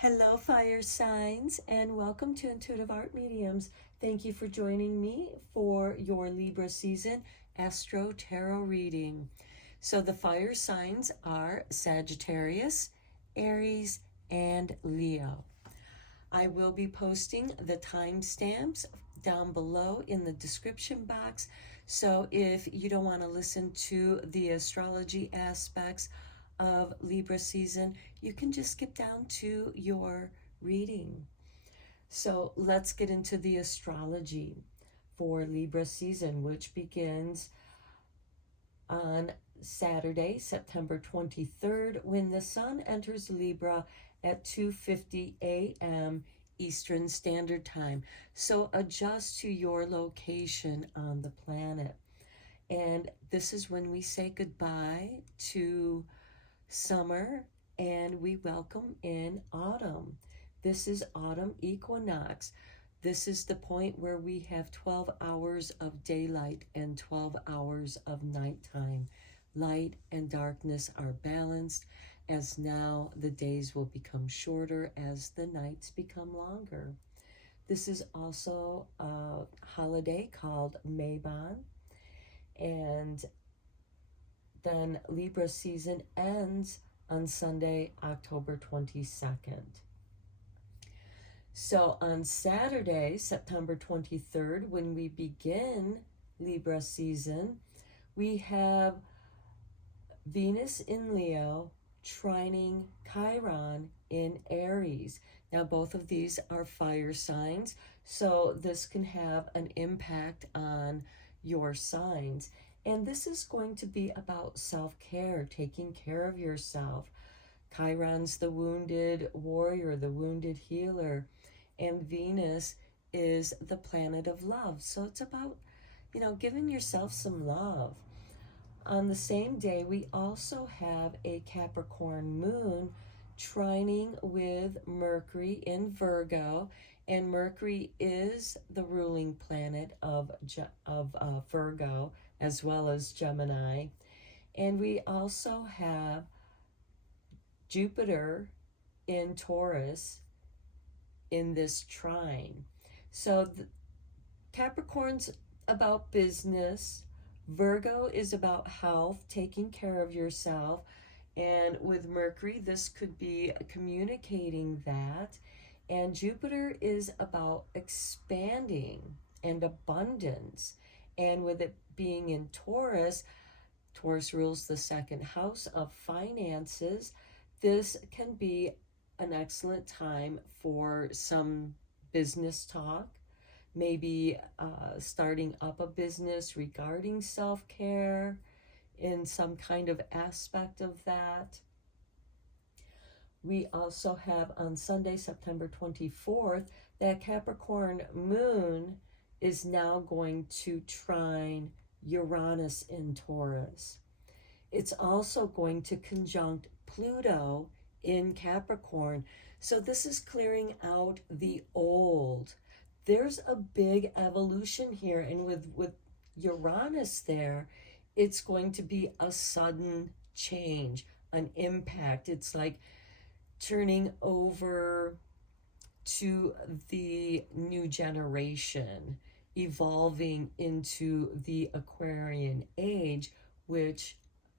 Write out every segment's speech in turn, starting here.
Hello, fire signs, and welcome to Intuitive Art Mediums. Thank you for joining me for your Libra season Astro-Tarot reading. So the fire signs are Sagittarius, Aries, and Leo. I will be posting the timestamps down below in the description box. So if you don't want to listen to the astrology aspects of Libra season, you can just skip down to your reading. So let's get into the astrology for Libra season, which begins on Saturday, September 23rd, when the sun enters Libra at 2:50 a.m. Eastern Standard Time. So adjust to your location on the planet. And this is when we say goodbye to summer and we welcome in autumn. This is autumn equinox. This is the point where we have 12 hours of daylight and 12 hours of nighttime. Light and darkness are balanced, as now the days will become shorter as the nights become longer. This is also a holiday called Mabon, and then Libra season ends on Sunday, October 22nd. So on Saturday, September 23rd, when we begin Libra season, we have Venus in Leo trining Chiron in Aries. Now, both of these are fire signs, so this can have an impact on your signs. And this is going to be about self-care, taking care of yourself. Chiron's the wounded warrior, the wounded healer, and Venus is the planet of love. So it's about, giving yourself some love. On the same day, we also have a Capricorn moon trining with Mercury in Virgo, and Mercury is the ruling planet of Virgo as well as Gemini. And we also have Jupiter in Taurus in this trine. So Capricorn's about business, Virgo is about health, taking care of yourself, and with Mercury, this could be communicating that. And Jupiter is about expanding and abundance. And with it being in Taurus, Taurus rules the second house of finances. This can be an excellent time for some business talk, maybe starting up a business regarding self-care in some kind of aspect of that. We also have on Sunday, September 24th, that Capricorn moon is now going to trine Uranus in Taurus. It's also going to conjunct Pluto in Capricorn. So this is clearing out the old. There's a big evolution here, and with Uranus there, it's going to be a sudden change, an impact. It's like turning over to the new generation, evolving into the Aquarian age, which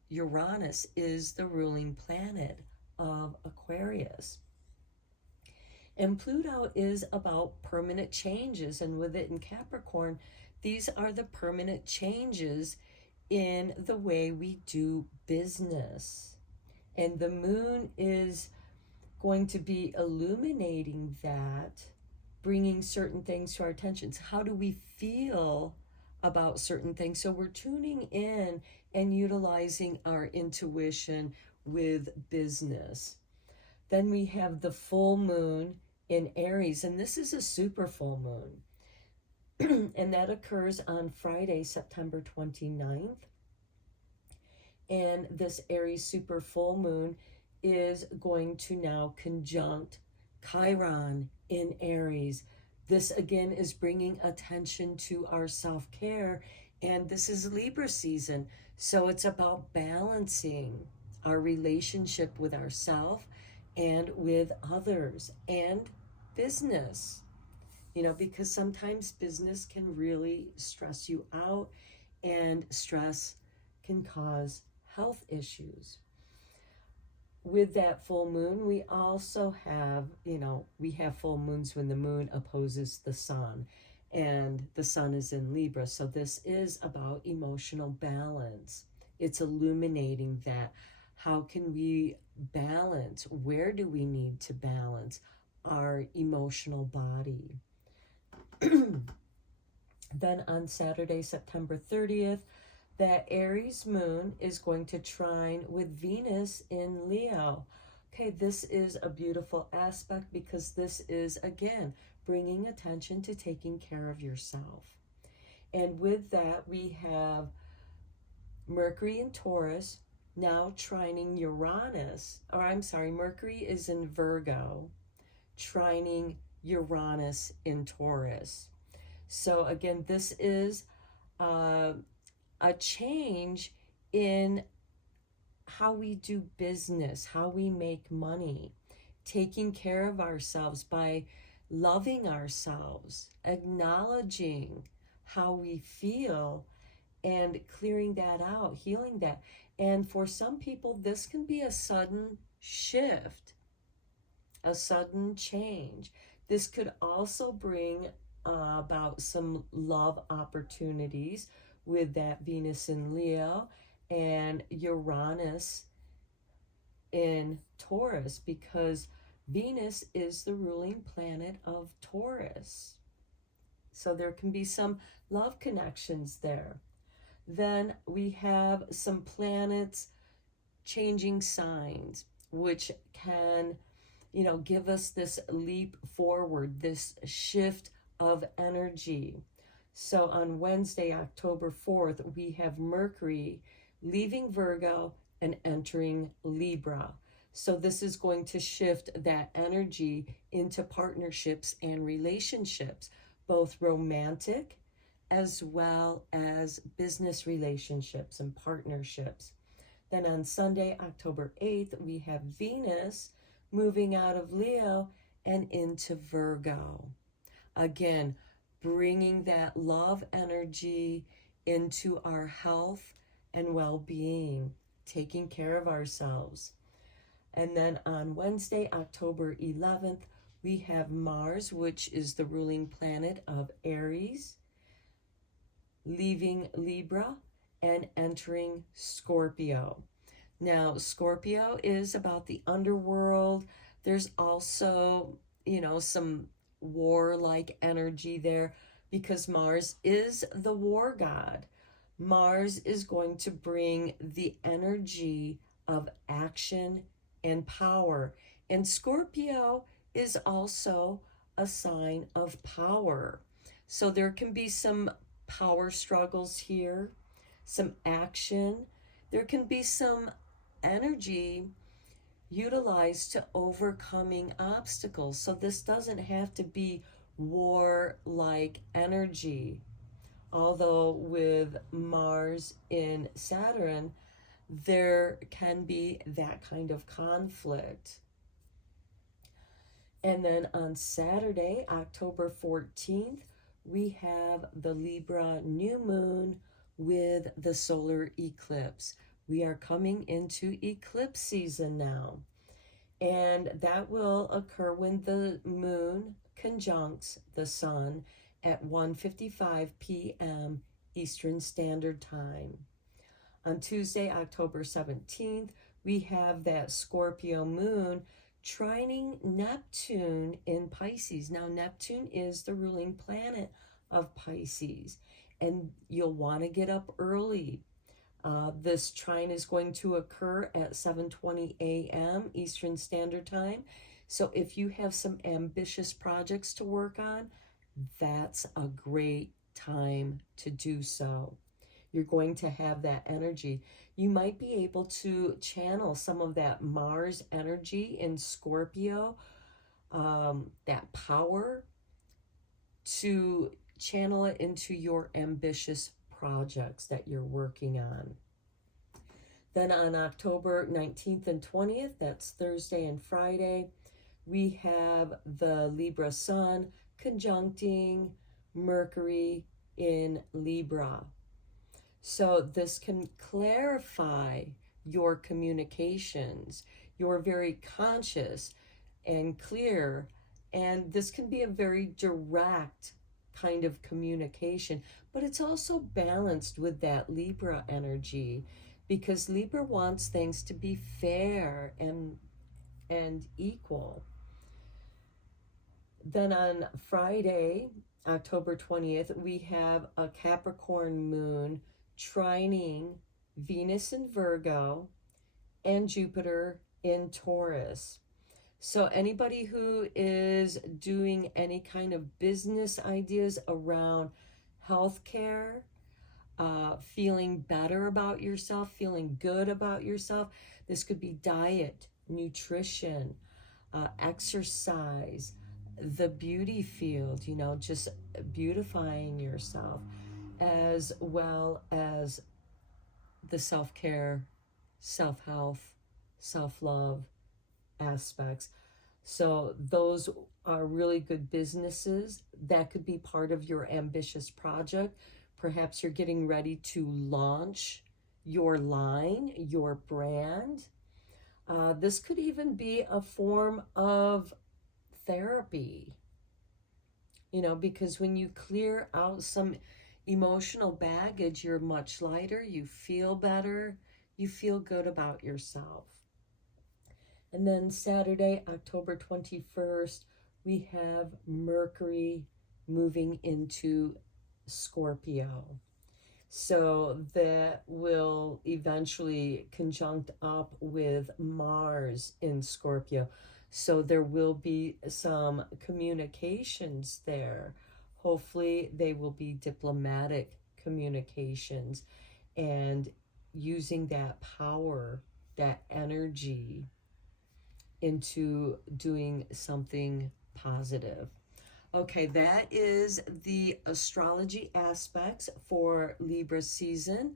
Uranus is the ruling planet of Aquarius. And Pluto is about permanent changes, and with it in Capricorn, these are the permanent changes in the way we do business. And the moon is going to be illuminating that, bringing certain things to our attention. So how do we feel about certain things? So we're tuning in and utilizing our intuition with business. Then we have the full moon in Aries, and this is a super full moon. And that occurs on Friday, September 29th. And this Aries super full moon is going to now conjunct Chiron in Aries. This again is bringing attention to our self-care, and this is Libra season. So it's about balancing our relationship with ourselves and with others and business. You know, because sometimes business can really stress you out, and stress can cause health issues. With that full moon, we also have, we have full moons when the moon opposes the sun, and the sun is in Libra. So this is about emotional balance. It's illuminating that. How can we balance? Where do we need to balance our emotional body? Then on Saturday, September 30th, that Aries moon is going to trine with Venus in Leo. Okay, this is a beautiful aspect because this is, again, bringing attention to taking care of yourself. And with that, we have Mercury in Taurus now trining Uranus. Or I'm sorry, Mercury is in Virgo, trining Uranus in Taurus. So again, this is a change in how we do business, how we make money, taking care of ourselves by loving ourselves, acknowledging how we feel, and clearing that out, healing that. And for some people, this can be a sudden shift, a sudden change. This could also bring about some love opportunities with that Venus in Leo and Uranus in Taurus, because Venus is the ruling planet of Taurus. So there can be some love connections there. Then we have some planets changing signs, which can, give us this leap forward, this shift of energy. So on Wednesday, October 4th, we have Mercury leaving Virgo and entering Libra. So this is going to shift that energy into partnerships and relationships, both romantic as well as business relationships and partnerships. Then on Sunday, October 8th, we have Venus moving out of Leo and into Virgo. Again, bringing that love energy into our health and well-being, taking care of ourselves. And then on Wednesday, October 11th, we have Mars, which is the ruling planet of Aries, leaving Libra and entering Scorpio. Now, Scorpio is about the underworld. There's also, some war-like energy there because Mars is the war god. Mars is going to bring the energy of action and power. And Scorpio is also a sign of power. So there can be some power struggles here, some action. There can be some energy utilized to overcoming obstacles. So this doesn't have to be war-like energy. Although with Mars in Saturn, there can be that kind of conflict. And then on Saturday, October 14th, we have the Libra new moon with the solar eclipse. We are coming into eclipse season now. And that will occur when the moon conjuncts the sun at 1:55 p.m. Eastern Standard Time. On Tuesday, October 17th, we have that Scorpio moon trining Neptune in Pisces. Now, Neptune is the ruling planet of Pisces, and you'll want to get up early. This trine is going to occur at 7:20 a.m. Eastern Standard Time. So if you have some ambitious projects to work on, that's a great time to do so. You're going to have that energy. You might be able to channel some of that Mars energy in Scorpio, that power, to channel it into your ambitious projects that you're working on. Then on October 19th and 20th, that's Thursday and Friday, we have the Libra Sun conjuncting Mercury in Libra. So this can clarify your communications. You're very conscious and clear, and this can be a very direct kind of communication, but it's also balanced with that Libra energy, because Libra wants things to be fair and equal. Then on Friday, October 20th, we have a Capricorn moon trining Venus in Virgo and Jupiter in Taurus. So anybody who is doing any kind of business ideas around healthcare, feeling better about yourself, feeling good about yourself, this could be diet, nutrition, exercise, the beauty field, you know, just beautifying yourself, as well as the self-care, self-health, self-love aspects. So those are really good businesses. That could be part of your ambitious project. Perhaps you're getting ready to launch your line, your brand. This could even be a form of therapy, you know, because when you clear out some emotional baggage, you're much lighter, you feel better, you feel good about yourself. And then Saturday, October 21st, we have Mercury moving into Scorpio. So that will eventually conjunct up with Mars in Scorpio. So there will be some communications there. Hopefully they will be diplomatic communications and using that power, that energy into doing something positive. Okay, that is the astrology aspects for Libra season.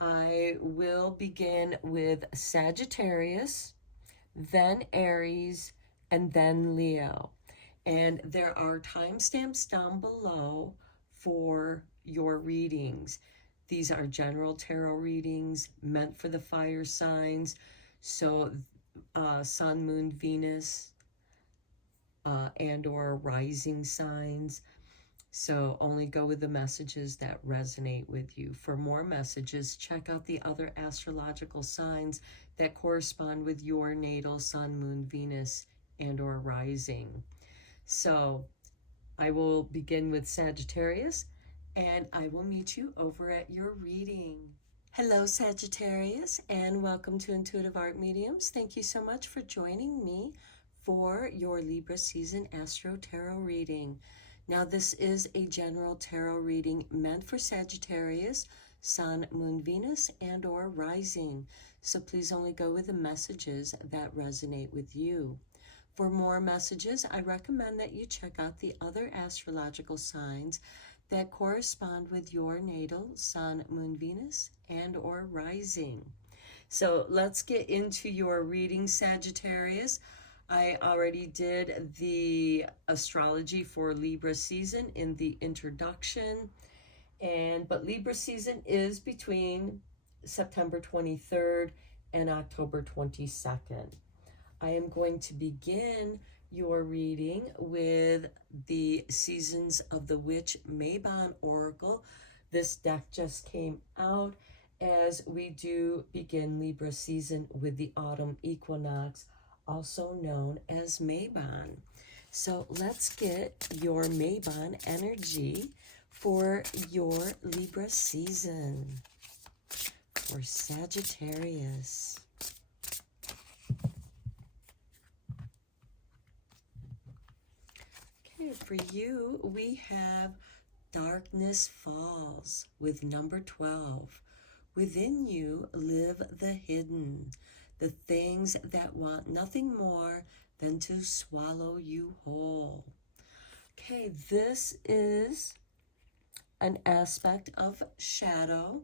I will begin with Sagittarius, then Aries, and then Leo. And there are timestamps down below for your readings. These are general tarot readings meant for the fire signs. So Sun, Moon, Venus, and or rising signs. So only go with the messages that resonate with you. For more messages, check out the other astrological signs that correspond with your natal Sun, Moon, Venus, and or rising. So I will begin with Sagittarius, and I will meet you over at your reading. Hello, Sagittarius, and welcome to Intuitive Art Mediums. Thank you so much for joining me for your Libra season Astro-Tarot reading. Now, this is a general tarot reading meant for Sagittarius, Sun, Moon, Venus, and or rising. So please only go with the messages that resonate with you. For more messages, I recommend that you check out the other astrological signs that correspond with your natal Sun, Moon, Venus, and or rising. So let's get into your reading, Sagittarius. I already did the astrology for Libra season in the introduction, but Libra season is between September 23rd and October 22nd. I am going to begin your reading with the Seasons of the Witch Mabon Oracle. This deck just came out as we do begin Libra season with the autumn equinox, also known as Mabon. So let's get your Mabon energy for your Libra season for Sagittarius. Okay, for you, we have Darkness Falls with number 12. Within you live the hidden, the things that want nothing more than to swallow you whole. Okay, this is an aspect of shadow.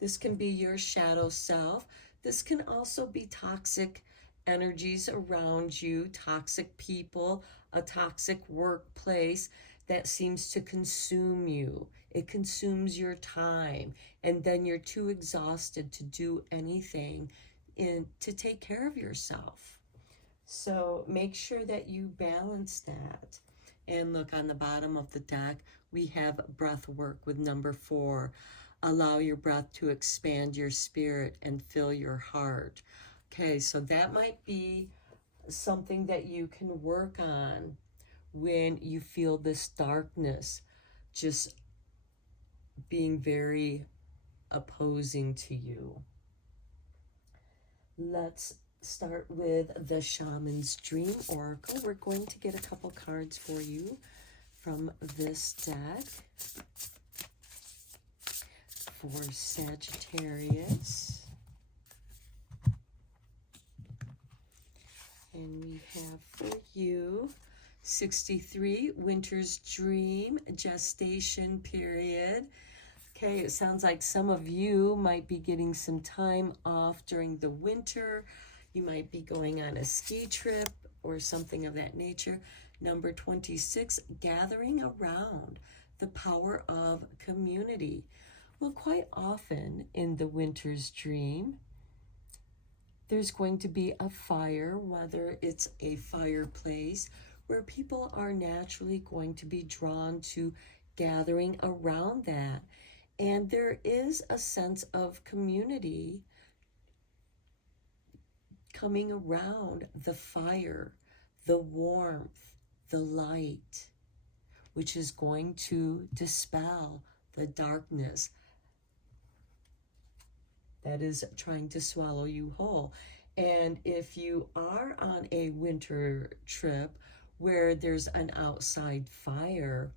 This can be your shadow self. This can also be toxic energies around you, toxic people, a toxic workplace that seems to consume you. It consumes your time, and then you're too exhausted to do anything to take care of yourself. So make sure that you balance that. And look, on the bottom of the deck, we have breath work with number 4. Allow your breath to expand your spirit and fill your heart. Okay, so that might be something that you can work on when you feel this darkness just being very opposing to you. Let's start with the Shaman's Dream Oracle. We're going to get a couple cards for you from this deck for Sagittarius. And we have for you 63, Winter's Dream, gestation period. Okay, it sounds like some of you might be getting some time off during the winter. You might be going on a ski trip or something of that nature. Number 26, gathering around, the power of community. Well, quite often in the Winter's Dream, there's going to be a fire, whether it's a fireplace, where people are naturally going to be drawn to gathering around that. And there is a sense of community coming around the fire, the warmth, the light, which is going to dispel the darkness that is trying to swallow you whole. And if you are on a winter trip where there's an outside fire,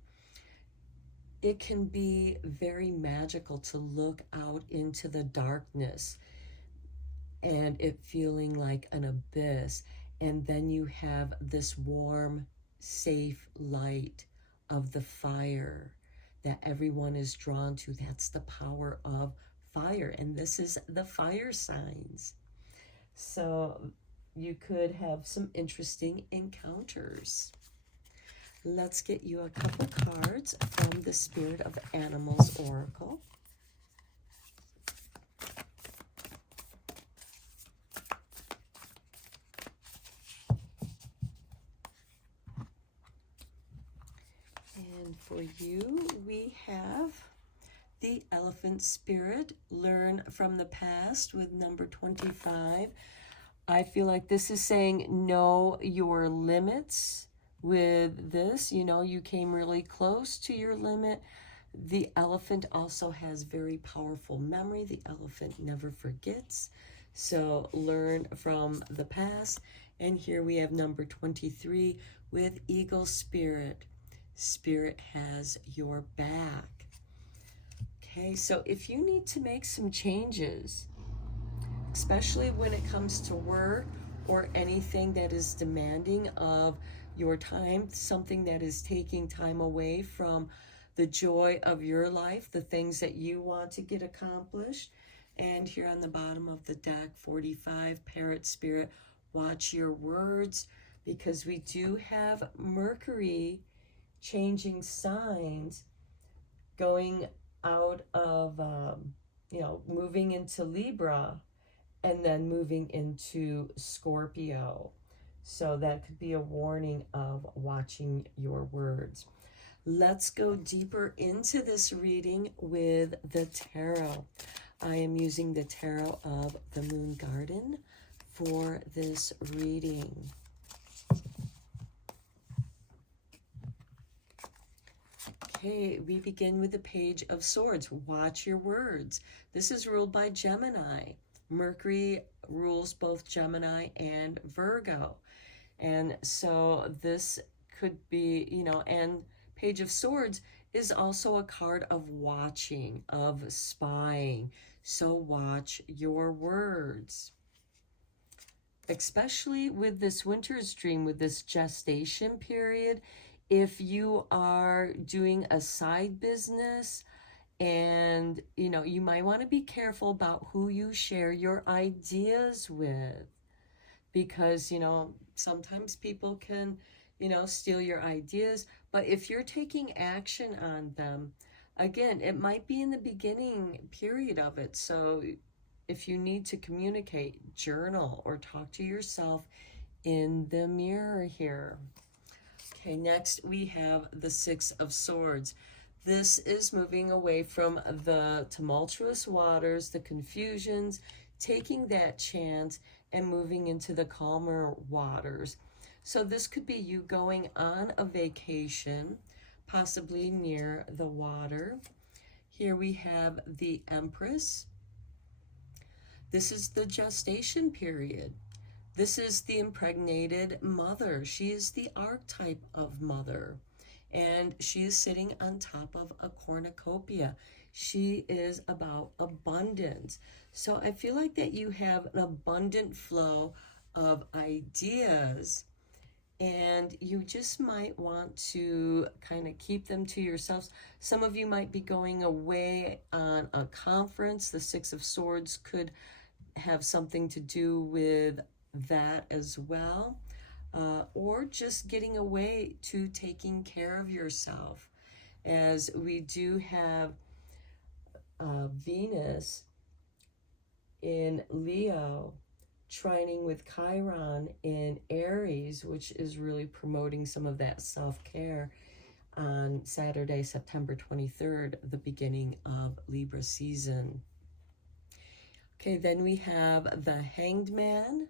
it can be very magical to look out into the darkness and it feeling like an abyss. And then you have this warm, safe light of the fire that everyone is drawn to. That's the power of fire. And this is the fire signs. So you could have some interesting encounters. Let's get you a couple cards from the Spirit of Animals Oracle. And for you, we have the Elephant Spirit, learn from the past with number 25. I feel like this is saying know your limits with this. You know, you came really close to your limit. The elephant also has very powerful memory. The elephant never forgets. So learn from the past. And here we have number 23 with Eagle Spirit. Spirit has your back. Okay, so if you need to make some changes, especially when it comes to work or anything that is demanding of your time, something that is taking time away from the joy of your life, the things that you want to get accomplished. And here on the bottom of the deck, 45, Parrot Spirit, watch your words, because we do have Mercury changing signs, going out of, moving into Libra and then moving into Scorpio. So that could be a warning of watching your words. Let's go deeper into this reading with the tarot. I am using the tarot of the Moon Garden for this reading. Okay, we begin with the Page of Swords. Watch your words. This is ruled by Gemini. Mercury rules both Gemini and Virgo. And so this could be, and Page of Swords is also a card of watching, of spying. So watch your words. Especially with this Winter's Dream, with this gestation period, if you are doing a side business And, you know, you might want to be careful about who you share your ideas with, because, you know, sometimes people can, you know, steal your ideas. But if you're taking action on them, again, it might be in the beginning period of it. So if you need to communicate, journal or talk to yourself in the mirror here. Okay, next we have the Six of Swords. This is moving away from the tumultuous waters, the confusions, taking that chance and moving into the calmer waters. So this could be you going on a vacation, possibly near the water. Here we have the Empress. This is the gestation period. This is the impregnated mother. She is the archetype of mother. And she is sitting on top of a cornucopia. She is about abundance. So I feel like that you have an abundant flow of ideas, and you just might want to kind of keep them to yourselves. Some of you might be going away on a conference. The Six of Swords could have something to do with that as well. Or just getting away to taking care of yourself, as we do have Venus in Leo trining with Chiron in Aries, which is really promoting some of that self-care on Saturday, September 23rd, the beginning of Libra season. Okay, then we have the Hanged Man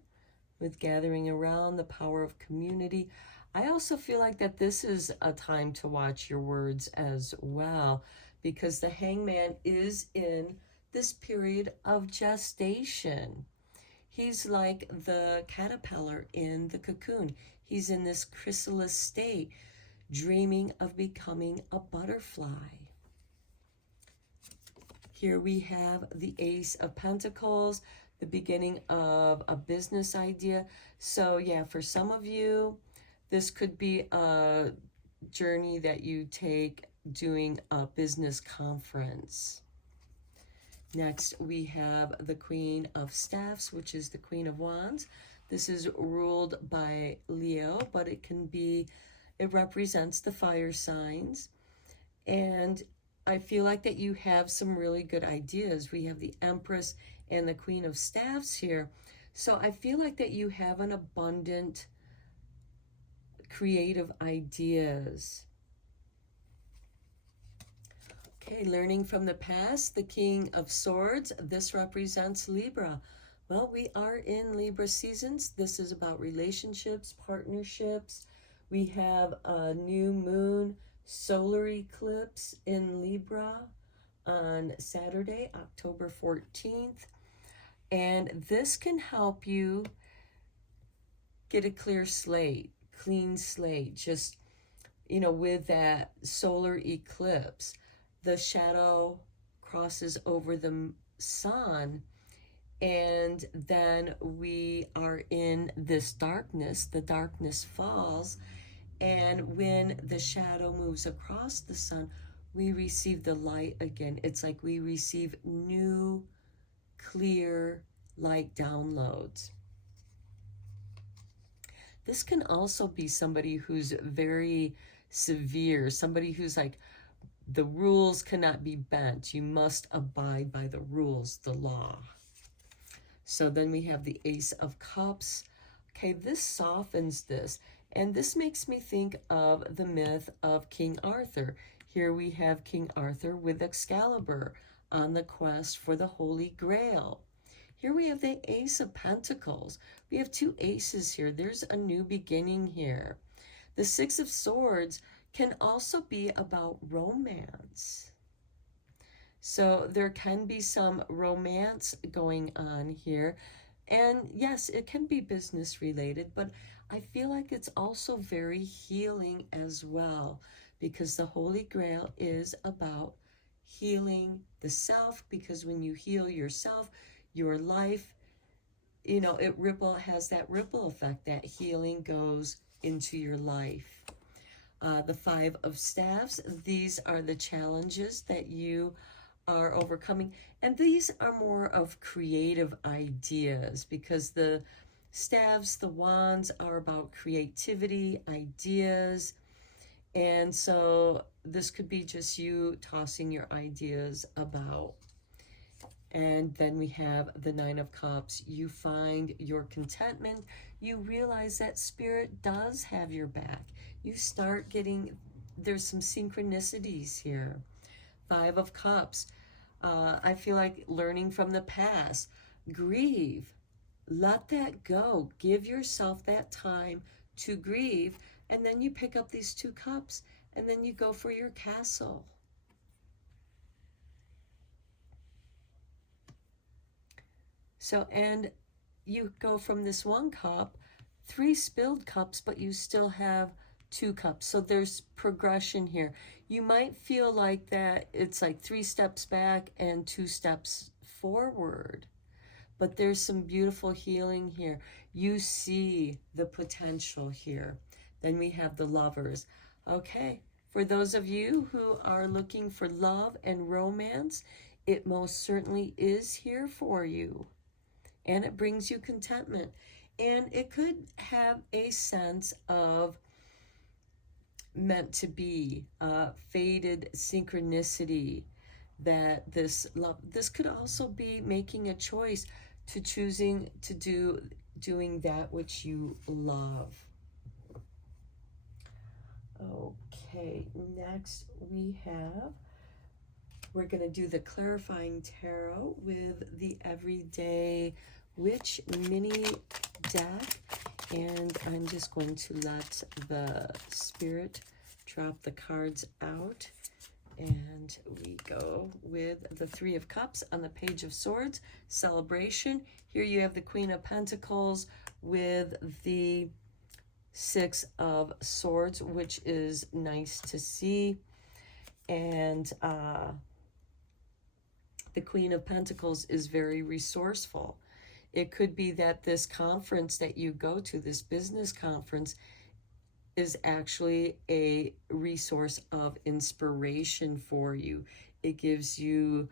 with gathering around, the power of community. I also feel like that this is a time to watch your words as well, because the Hangman is in this period of gestation. He's like the caterpillar in the cocoon. He's in this chrysalis state, dreaming of becoming a butterfly. Here we have the Ace of Pentacles, the beginning of a business idea. So yeah, for some of you, this could be a journey that you take doing a business conference. Next, we have the Queen of Staffs, which is the Queen of Wands. This is ruled by Leo, but it represents the fire signs. And I feel like that you have some really good ideas. We have the Empress and the Queen of Staffs here. So I feel like that you have an abundant creative ideas. Okay, learning from the past, the King of Swords. This represents Libra. Well, we are in Libra seasons. This is about relationships, partnerships. We have a new moon solar eclipse in Libra on Saturday, October 14th. And this can help you get a clear slate, clean slate. Just, you know, with that solar eclipse, the shadow crosses over the sun, and then we are in this darkness. The darkness falls, and when the shadow moves across the sun, we receive the light again. It's like we receive new, clear light downloads. This can also be somebody who's very severe, somebody who's like, the rules cannot be bent. You must abide by the rules, the law. So then we have the Ace of Cups. Okay, this softens this. And this makes me think of the myth of King Arthur. Here we have King Arthur with Excalibur on the quest for the Holy Grail. Here we have the Ace of Pentacles. We have two aces here. There's a new beginning here. The Six of Swords can also be about romance. So there can be some romance going on here. And yes, it can be business related, but I feel like it's also very healing as well, because the Holy Grail is about healing the self, because when you heal yourself, your life, you know, it has that ripple effect. That healing goes into your life. The Five of Staffs, these are the challenges that you are overcoming. And these are more of creative ideas, because the staves, the wands, are about creativity, ideas. And so this could be just you tossing your ideas about. And then we have the Nine of Cups. You find your contentment. You realize that Spirit does have your back. You start getting, there's some synchronicities here. Five of Cups. I feel like learning from the past. Grieve. Let that go. Give yourself that time to grieve. And then you pick up these two cups. And then you go for your castle. So, and you go from this one cup, 3 spilled cups, but you still have 2 cups. So there's progression here. You might feel like that it's like 3 steps back and 2 steps forward, but there's some beautiful healing here. You see the potential here. Then we have the Lovers. Okay, for those of you who are looking for love and romance, it most certainly is here for you. And it brings you contentment. And it could have a sense of meant to be, faded synchronicity, that this love, this could also be making a choice to choosing to doing that which you love. Okay, next we're going to do the clarifying tarot with the Everyday Witch mini deck, and I'm just going to let the Spirit drop the cards out, and we go with the 3 of Cups on the Page of Swords, celebration. Here you have the Queen of Pentacles with the 6 of Swords, which is nice to see. And the Queen of Pentacles is very resourceful. It could be that this conference that you go to, this business conference, is actually a resource of inspiration for you. It gives you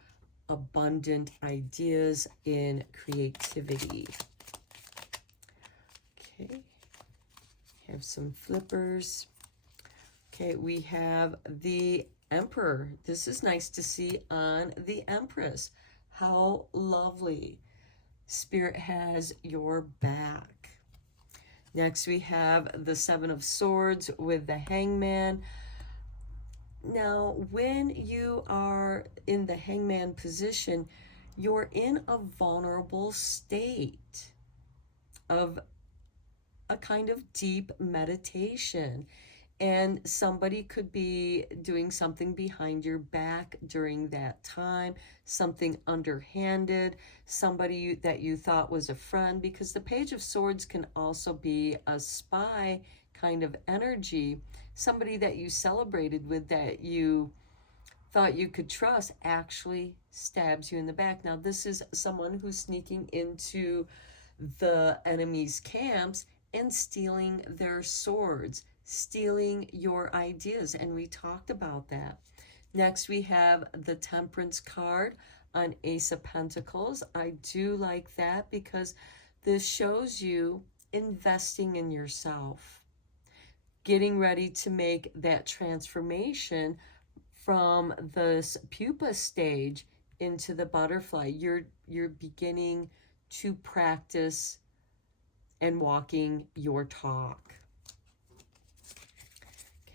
abundant ideas in creativity. Okay, have some flippers. Okay, we have the Emperor. This is nice to see on the Empress. How lovely. Spirit has your back. Next we have the 7 of Swords with the Hangman. Now, when you are in the Hangman position, you're in a vulnerable state of a kind of deep meditation. And somebody could be doing something behind your back during that time, something underhanded, somebody that you thought was a friend, because the Page of Swords can also be a spy kind of energy. Somebody that you celebrated with, that you thought you could trust, actually stabs you in the back. Now, this is someone who's sneaking into the enemy's camps and stealing their swords, stealing your ideas, and we talked about that. Next, we have the Temperance card on Ace of Pentacles. I do like that because this shows you investing in yourself, getting ready to make that transformation from this pupa stage into the butterfly. You're beginning to practice and walking your talk.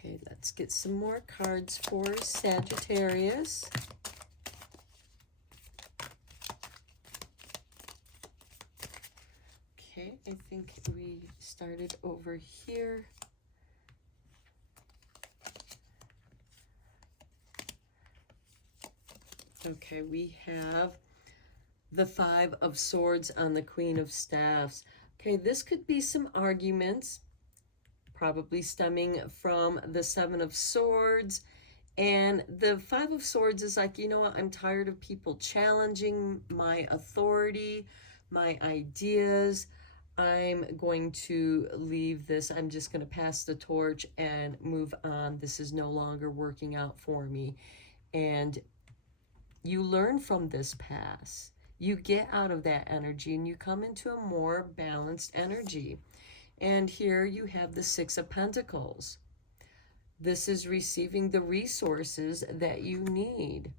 Okay, let's get some more cards for Sagittarius. Okay, I think we started over here. Okay, we have the 5 of Swords on the Queen of Staffs. Okay, this could be some arguments, probably stemming from the 7 of Swords. And the 5 of Swords is like, you know what, I'm tired of people challenging my authority, my ideas. I'm going to leave this. I'm just going to pass the torch and move on. This is no longer working out for me. And You learn from this past. You get out of that energy and you come into a more balanced energy. And here you have the Six of Pentacles. This is receiving the resources that you need.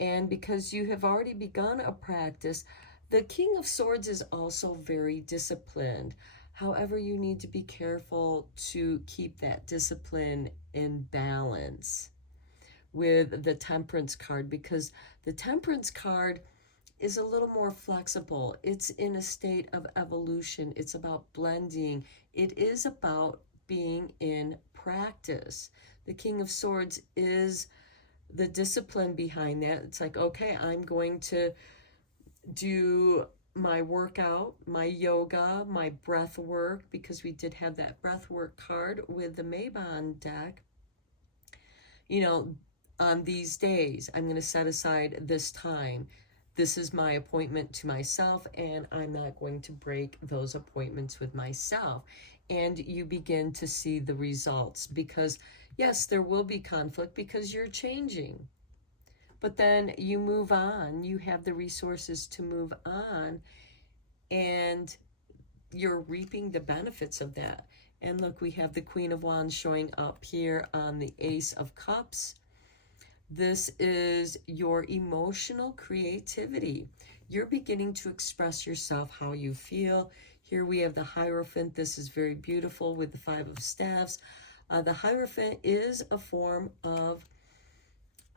And because you have already begun a practice, the King of Swords is also very disciplined. However, you need to be careful to keep that discipline in balance with the Temperance card, because the Temperance card is a little more flexible. It's in a state of evolution. It's about blending. It is about being in practice. The King of Swords is the discipline behind that. It's like, okay, I'm going to do my workout, my yoga, my breath work, because we did have that breath work card with the Mabon deck. You know, on these days, I'm going to set aside this time. This is my appointment to myself, and I'm not going to break those appointments with myself. And you begin to see the results, because yes, there will be conflict because you're changing. But then you move on. You have the resources to move on, and you're reaping the benefits of that. And look, we have the Queen of Wands showing up here on the Ace of Cups. This is your emotional creativity. You're beginning to express yourself how you feel. Here we have the Hierophant. This is very beautiful with the Five of Staves. The Hierophant is a form of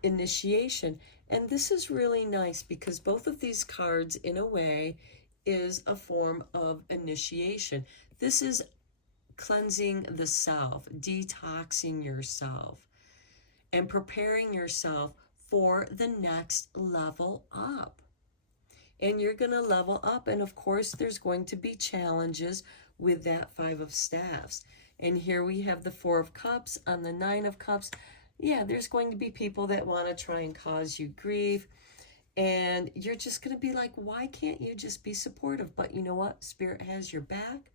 initiation. And this is really nice because both of these cards, in a way, is a form of initiation. This is cleansing the self, detoxing yourself, and preparing yourself for the next level up. And you're going to level up. And of course, there's going to be challenges with that Five of Staves. And here we have the Four of Cups on the Nine of Cups. Yeah, there's going to be people that want to try and cause you grief. And you're just going to be like, why can't you just be supportive? But you know what? Spirit has your back.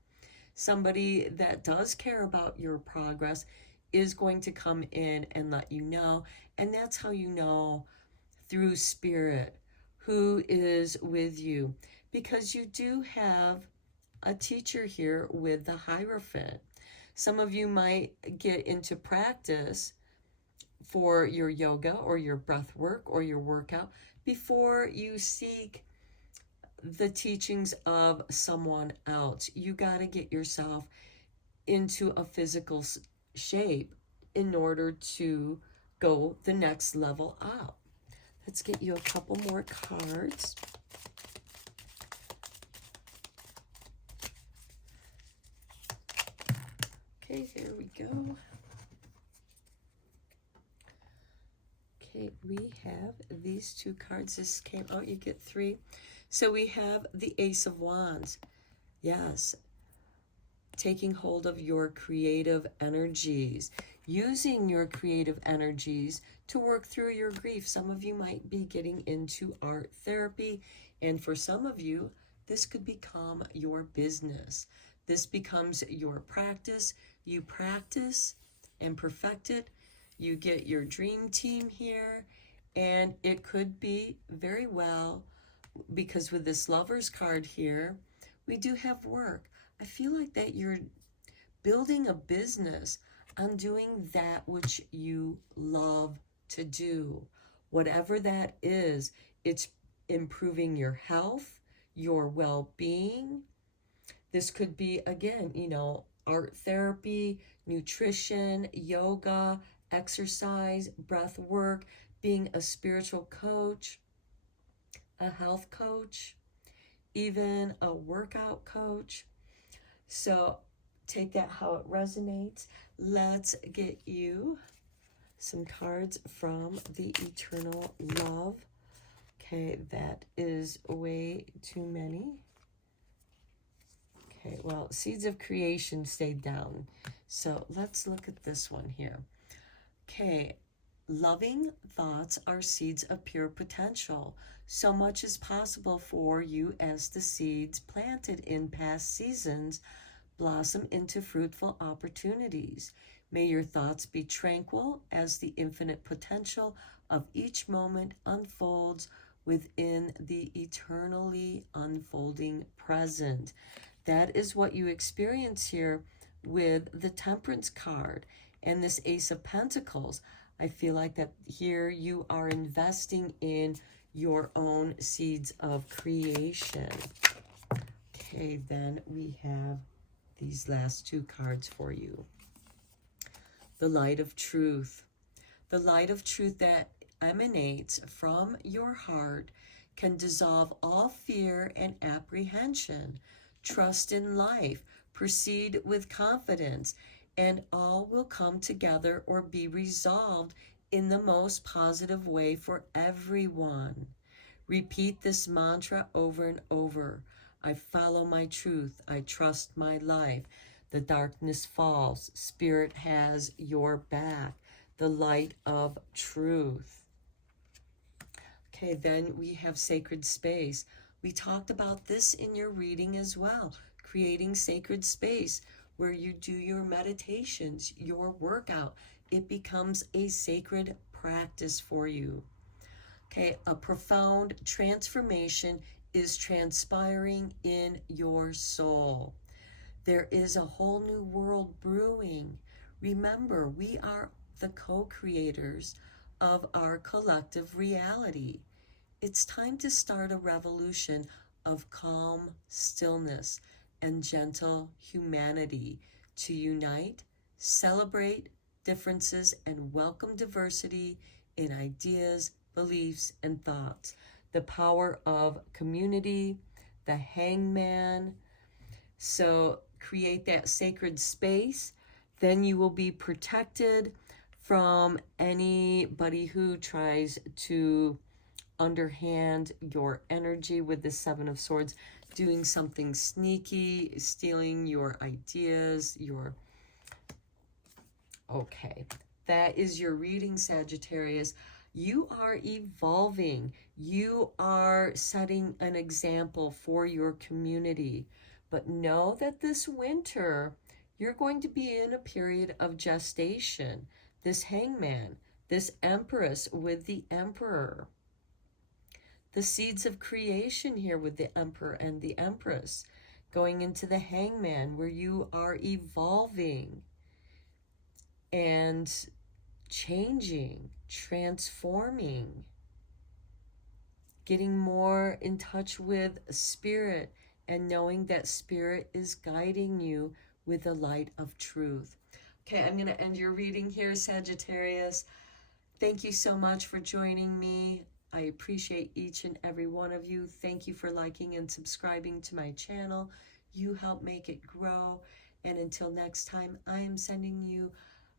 Somebody that does care about your progress is going to come in and let you know. And that's how you know, through Spirit, who is with you. Because you do have a teacher here with the Hierophant. Some of you might get into practice for your yoga or your breath work or your workout before you seek the teachings of someone else. You got to get yourself into a physical shape in order to go the next level up. Let's get you a couple more cards. Okay, here we go. Okay, we have these two cards. This came out, you get three. So we have the Ace of Wands. Yes, taking hold of your creative energies, using your creative energies to work through your grief. Some of you might be getting into art therapy, and for some of you, this could become your business. This becomes your practice. You practice and perfect it. You get your dream team here, and it could be very well, because with this Lover's card here, we do have work. I feel like that you're building a business on doing that which you love to do. Whatever that is, it's improving your health, your well-being. This could be, again, you know, art therapy, nutrition, yoga, exercise, breath work, being a spiritual coach, a health coach, even a workout coach. So take that how it resonates. Let's get you some cards from the Eternal Love. Okay, that is way too many. Okay, well, Seeds of Creation stayed down. So let's look at this one here. Okay, loving thoughts are seeds of pure potential. So much is possible for you as the seeds planted in past seasons, blossom into fruitful opportunities. May your thoughts be tranquil as the infinite potential of each moment unfolds within the eternally unfolding present. That is what you experience here with the Temperance card and this Ace of Pentacles. I feel like that here you are investing in your own seeds of creation. Okay, then we have these last two cards for you. The light of truth. The light of truth that emanates from your heart can dissolve all fear and apprehension. Trust in life. Proceed with confidence, and all will come together or be resolved in the most positive way for everyone. Repeat this mantra over and over. I follow my truth. I trust my life. The darkness falls. Spirit has your back. The light of truth. Okay, then we have sacred space. We talked about this in your reading as well. Creating sacred space where you do your meditations, your workout. It becomes a sacred practice for you. Okay, a profound transformation is transpiring in your soul. There is a whole new world brewing. Remember, we are the co-creators of our collective reality. It's time to start a revolution of calm stillness and gentle humanity to unite, celebrate differences, and welcome diversity in ideas, beliefs, and thoughts. The power of community, the hangman. So create that sacred space. Then you will be protected from anybody who tries to underhand your energy with the Seven of Swords, doing something sneaky, stealing your ideas, your... Okay, that is your reading, Sagittarius. You are evolving. You are setting an example for your community. But know that this winter, you're going to be in a period of gestation. This hangman, this empress with the emperor. The seeds of creation here with the emperor and the empress. Going into the hangman where you are evolving and changing, transforming, getting more in touch with spirit and knowing that spirit is guiding you with the light of truth. Okay, I'm going to end your reading here, Sagittarius. Thank you so much for joining me. I appreciate each and every one of you. Thank you for liking and subscribing to my channel. You help make it grow. And until next time, I am sending you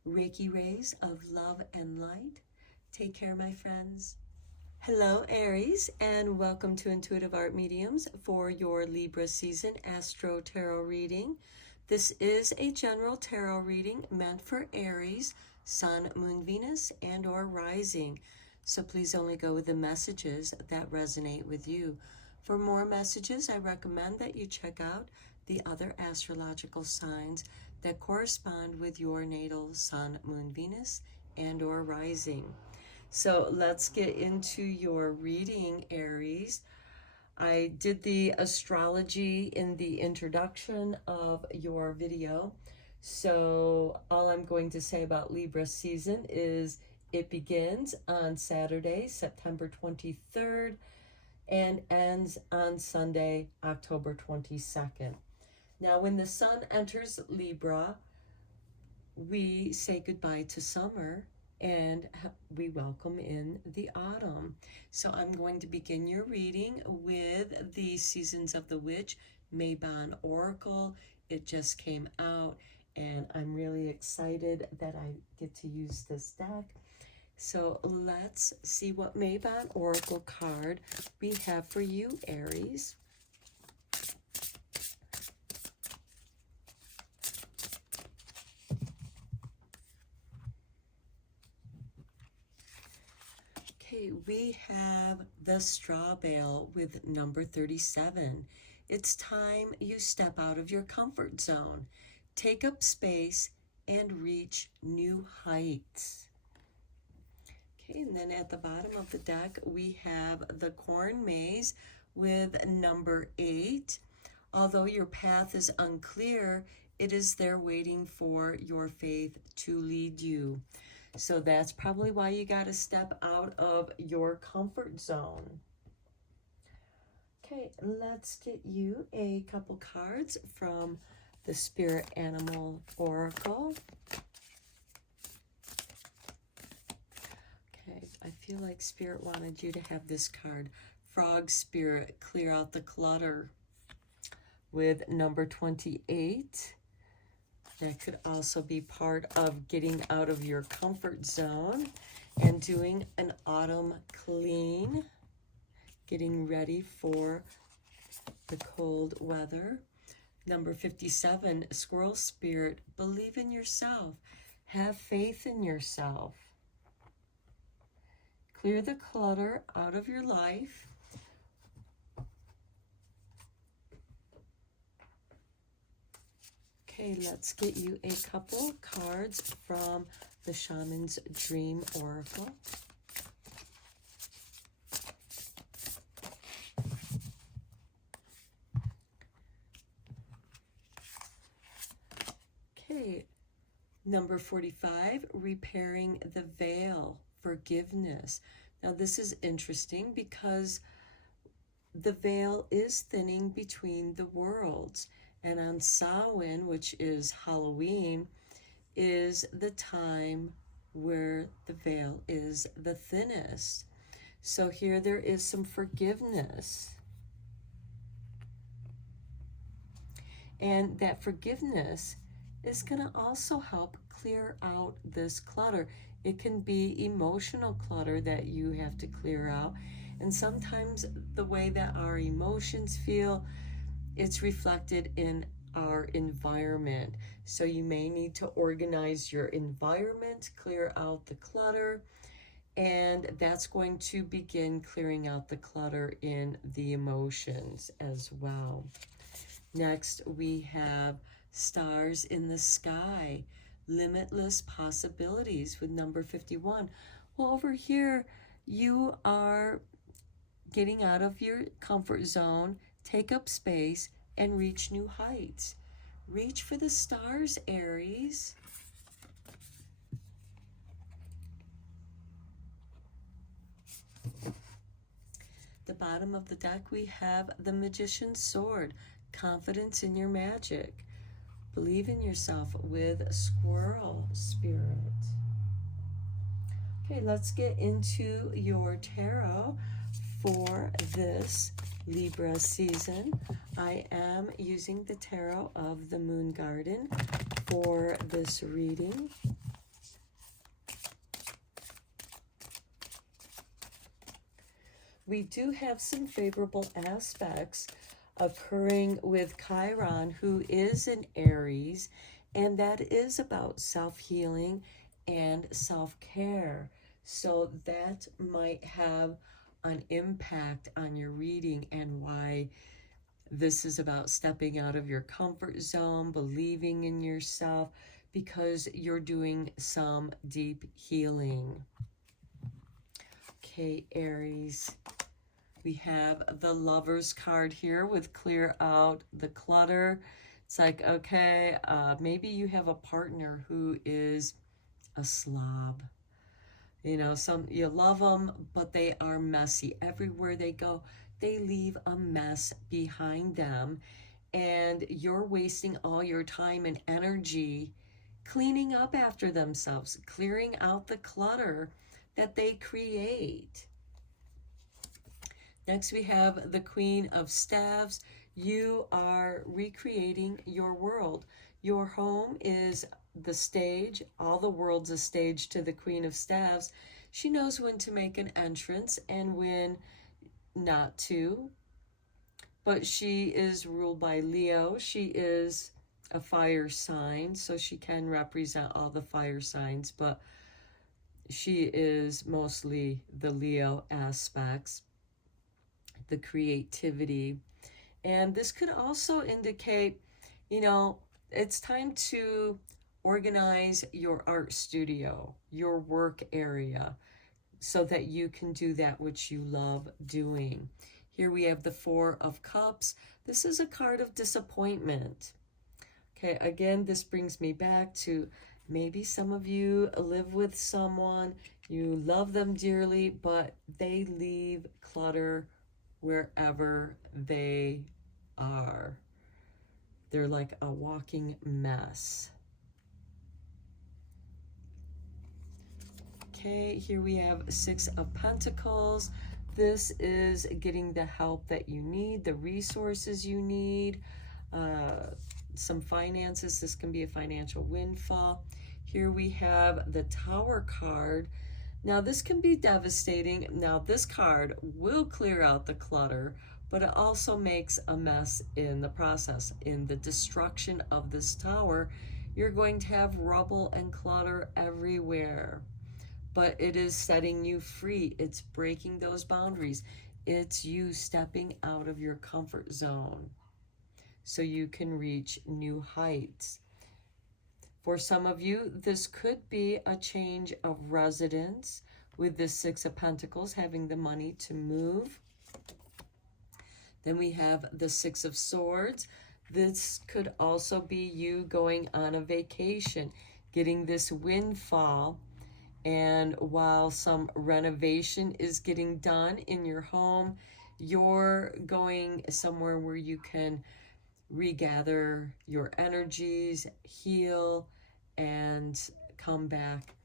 Reiki rays of love and light. Take care, my friends. Hello, Aries, and welcome to Intuitive Art Mediums for your Libra season Astro-Tarot reading. This is a general tarot reading meant for Aries, Sun, Moon, Venus, and or Rising. So please only go with the messages that resonate with you. For more messages, I recommend that you check out the other astrological signs that correspond with your natal Sun, Moon, Venus, and or Rising. So let's get into your reading, Aries. I did the astrology in the introduction of your video. So all I'm going to say about Libra season is it begins on Saturday, September 23rd, and ends on Sunday, October 22nd. Now, when the sun enters Libra, we say goodbye to summer and we welcome in the autumn. So I'm going to begin your reading with the Seasons of the Witch Mabon Oracle. It just came out and I'm really excited that I get to use this deck. So let's see what Mabon Oracle card we have for you, Aries. Okay, we have the straw bale with number 37. It's time you step out of your comfort zone, take up space, and reach new heights. Okay, and then at the bottom of the deck, we have the corn maze with number 8. Although your path is unclear, it is there waiting for your faith to lead you. So that's probably why you got to step out of your comfort zone. Okay, let's get you a couple cards from the Spirit Animal Oracle. Okay, I feel like Spirit wanted you to have this card. Frog Spirit, clear out the clutter, with number 28. That could also be part of getting out of your comfort zone and doing an autumn clean, getting ready for the cold weather. Number 57, Squirrel Spirit, believe in yourself. Have faith in yourself. Clear the clutter out of your life. Okay, let's get you a couple cards from the Shaman's Dream Oracle. Okay, number 45, repairing the veil, forgiveness. Now this is interesting because the veil is thinning between the worlds. And on Samhain, which is Halloween, is the time where the veil is the thinnest. So here there is some forgiveness. And that forgiveness is going to also help clear out this clutter. It can be emotional clutter that you have to clear out. And sometimes the way that our emotions feel, it's reflected in our environment. So you may need to organize your environment, clear out the clutter, and that's going to begin clearing out the clutter in the emotions as well. Next, we have stars in the sky, limitless possibilities with number 51. Well, over here, you are getting out of your comfort zone, take up space, and reach new heights. Reach for the stars, Aries. The bottom of the deck, we have the Magician's Sword, confidence in your magic. Believe in yourself with Squirrel Spirit. Okay, let's get into your tarot for this Libra season. I am using the tarot of the Moon Garden for this reading. We do have some favorable aspects occurring with Chiron, who is an Aries, and that is about self-healing and self-care. So that might have an impact on your reading and why this is about stepping out of your comfort zone, believing in yourself, because you're doing some deep healing. Okay, Aries. We have the Lover's card here with clear out the clutter. It's like, okay, maybe you have a partner who is a slob. You know, you love them, but they are messy. Everywhere they go, they leave a mess behind them. And you're wasting all your time and energy cleaning up after themselves, clearing out the clutter that they create. Next, we have the Queen of Staves. You are recreating your world. Your home is the stage. All the world's a stage to the Queen of Staves. She knows when to make an entrance and when not to. But she is ruled by Leo. She is a fire sign, so she can represent all the fire signs, but she is mostly the Leo aspects, the creativity. And this could also indicate, you know, it's time to organize your art studio, your work area, so that you can do that which you love doing. Here we have the Four of Cups. This is a card of disappointment. Okay, again, this brings me back to maybe some of you live with someone, you love them dearly, but they leave clutter wherever they are. They're like a walking mess. Okay, here we have Six of Pentacles. This is getting the help that you need, the resources you need, some finances. This can be a financial windfall. Here we have the Tower card. Now this can be devastating. Now this card will clear out the clutter, but it also makes a mess in the process. In the destruction of this tower, you're going to have rubble and clutter everywhere. But it is setting you free. It's breaking those boundaries. It's you stepping out of your comfort zone so you can reach new heights. For some of you, this could be a change of residence with the Six of Pentacles, having the money to move. Then we have the Six of Swords. This could also be you going on a vacation, getting this windfall. And while some renovation is getting done in your home, you're going somewhere where you can regather your energies, heal, and come back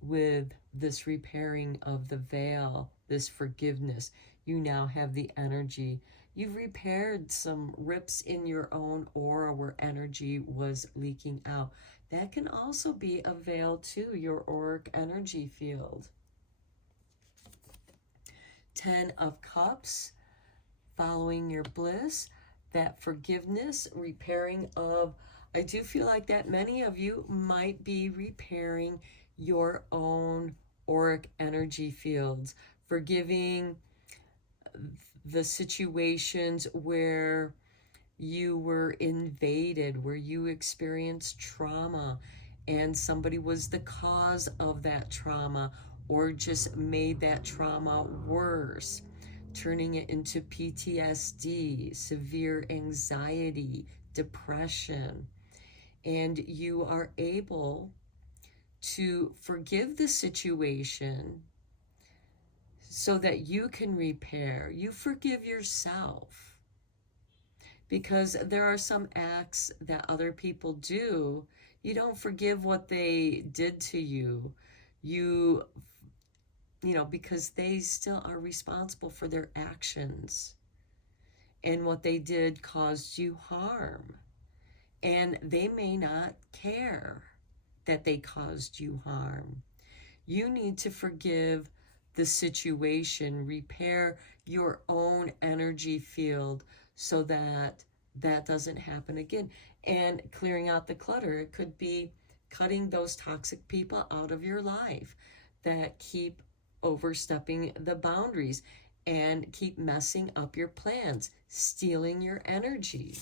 with this repairing of the veil, this forgiveness. You now have the energy. You've repaired some rips in your own aura where energy was leaking out. That can also be a veil to your auric energy field. 10 of Cups, following your bliss, that forgiveness, repairing of, I do feel like that many of you might be repairing your own auric energy fields, forgiving the situations where you were invaded, where you experienced trauma and somebody was the cause of that trauma or just made that trauma worse, turning it into PTSD, severe anxiety, depression. And you are able to forgive the situation so that you can repair. You forgive yourself. Because there are some acts that other people do, you don't forgive what they did to you. You know, because they still are responsible for their actions. And what they did caused you harm. And they may not care that they caused you harm. You need to forgive the situation, repair your own energy field so that that doesn't happen again. And clearing out the clutter, it could be cutting those toxic people out of your life that keep overstepping the boundaries and keep messing up your plans, stealing your energy.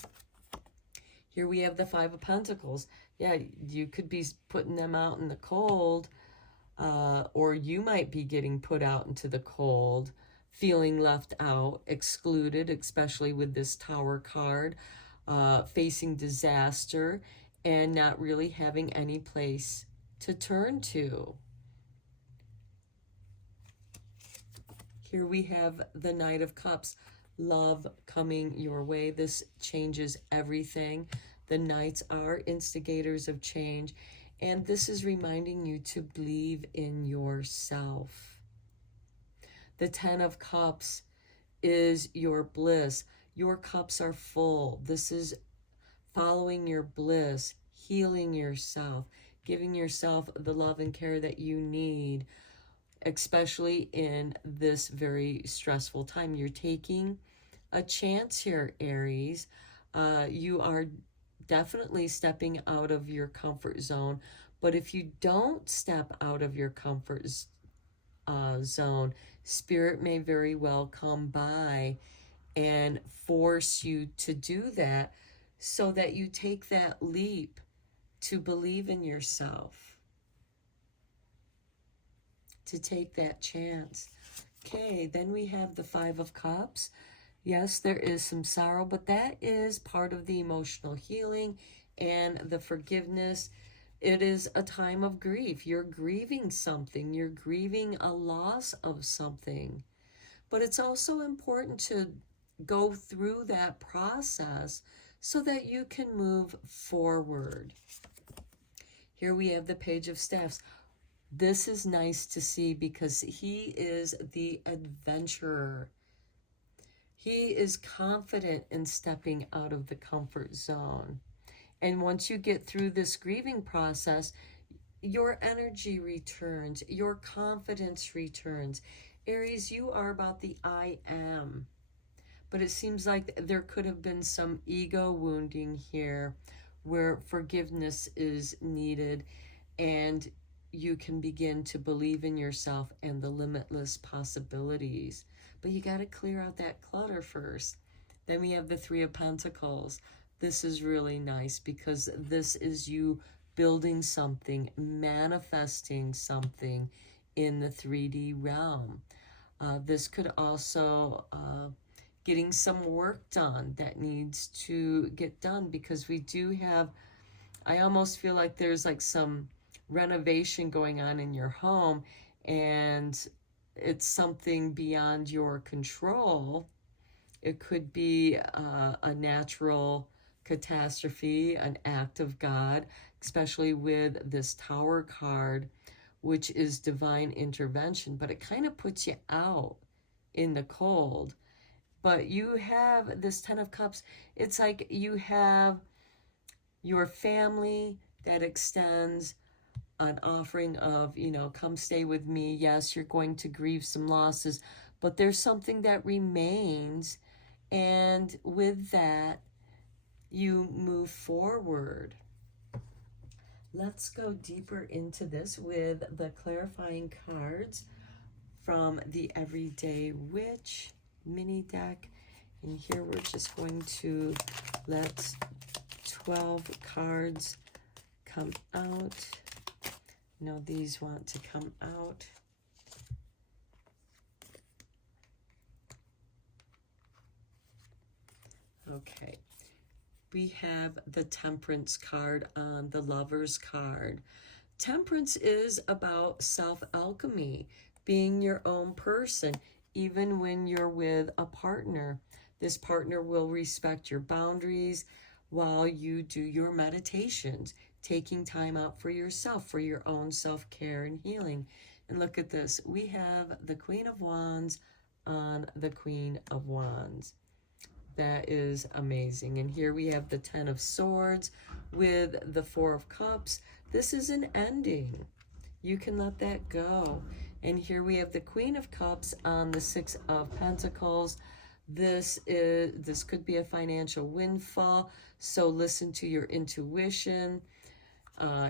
Here we have the Five of Pentacles. Yeah, you could be putting them out in the cold, or you might be getting put out into the cold, feeling left out, excluded, especially with this Tower card, facing disaster, and not really having any place to turn to. Here we have the Knight of Cups, love coming your way. This changes everything. The Knights are instigators of change, and this is reminding you to believe in yourself. The 10 of Cups is your bliss. Your cups are full. This is following your bliss, healing yourself, giving yourself the love and care that you need, especially in this very stressful time. You're taking a chance here, Aries. You are definitely stepping out of your comfort zone, but if you don't step out of your comfort zone, Spirit may very well come by and force you to do that, so that you take that leap to believe in yourself, to take that chance. Okay, then we have the Five of Cups. Yes, there is some sorrow, but that is part of the emotional healing and the forgiveness. It is a time of grief. You're grieving something. You're grieving a loss of something. But it's also important to go through that process so that you can move forward. Here we have the Page of Staffs. This is nice to see because he is the adventurer. He is confident in stepping out of the comfort zone. And once you get through this grieving process, your energy returns, your confidence returns. Aries, you are about the I am. But it seems like there could have been some ego wounding here where forgiveness is needed, and you can begin to believe in yourself and the limitless possibilities. But you got to clear out that clutter first. Then we have the Three of Pentacles. This is really nice because this is you building something, manifesting something in the 3D realm. This could also getting some work done that needs to get done, because we do have, I almost feel like there's like some renovation going on in your home, and it's something beyond your control. It could be a natural catastrophe, an act of God, especially with this Tower card, which is divine intervention, but it kind of puts you out in the cold. But you have this Ten of Cups. It's like you have your family that extends an offering of, you know, come stay with me. Yes, you're going to grieve some losses, but there's something that remains. And with that, you move forward. Let's go deeper into this with the clarifying cards from the Everyday Witch mini deck. And here we're just going to let 12 cards come out. No, these want to come out. Okay. We have the Temperance card on the Lovers card. Temperance is about self-alchemy, being your own person, even when you're with a partner. This partner will respect your boundaries while you do your meditations, taking time out for yourself, for your own self-care and healing. And look at this. We have the Queen of Wands on the Queen of Wands. That is amazing. And here we have the Ten of Swords with the Four of Cups. This is an ending. You can let that go. And here we have the Queen of Cups on the Six of Pentacles. This could be a financial windfall, so listen to your intuition.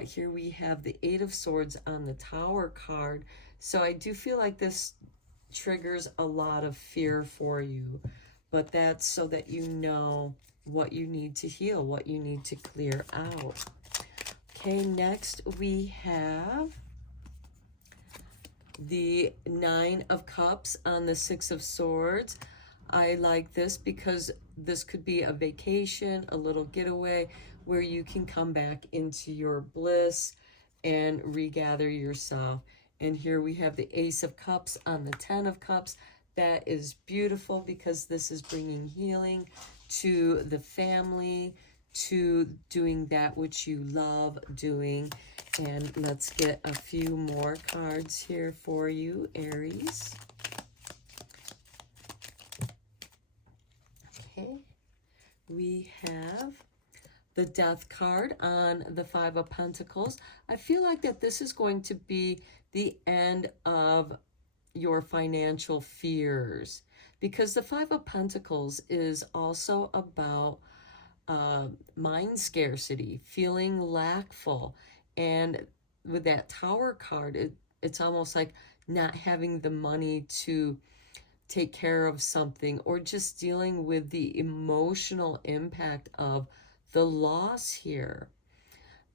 Here we have the Eight of Swords on the Tower card. So I do feel like this triggers a lot of fear for you, but that's so that you know what you need to heal, what you need to clear out. Okay, next we have the Nine of Cups on the Six of Swords. I like this because this could be a vacation, a little getaway where you can come back into your bliss and regather yourself. And here we have the Ace of Cups on the Ten of Cups. That is beautiful because this is bringing healing to the family, to doing that which you love doing. And let's get a few more cards here for you, Aries. Okay, we have the Death card on the Five of Pentacles. I feel like that this is going to be the end of your financial fears, because the Five of Pentacles is also about mind scarcity, feeling lackful. And with that Tower card, it's almost like not having the money to take care of something, or just dealing with the emotional impact of the loss here.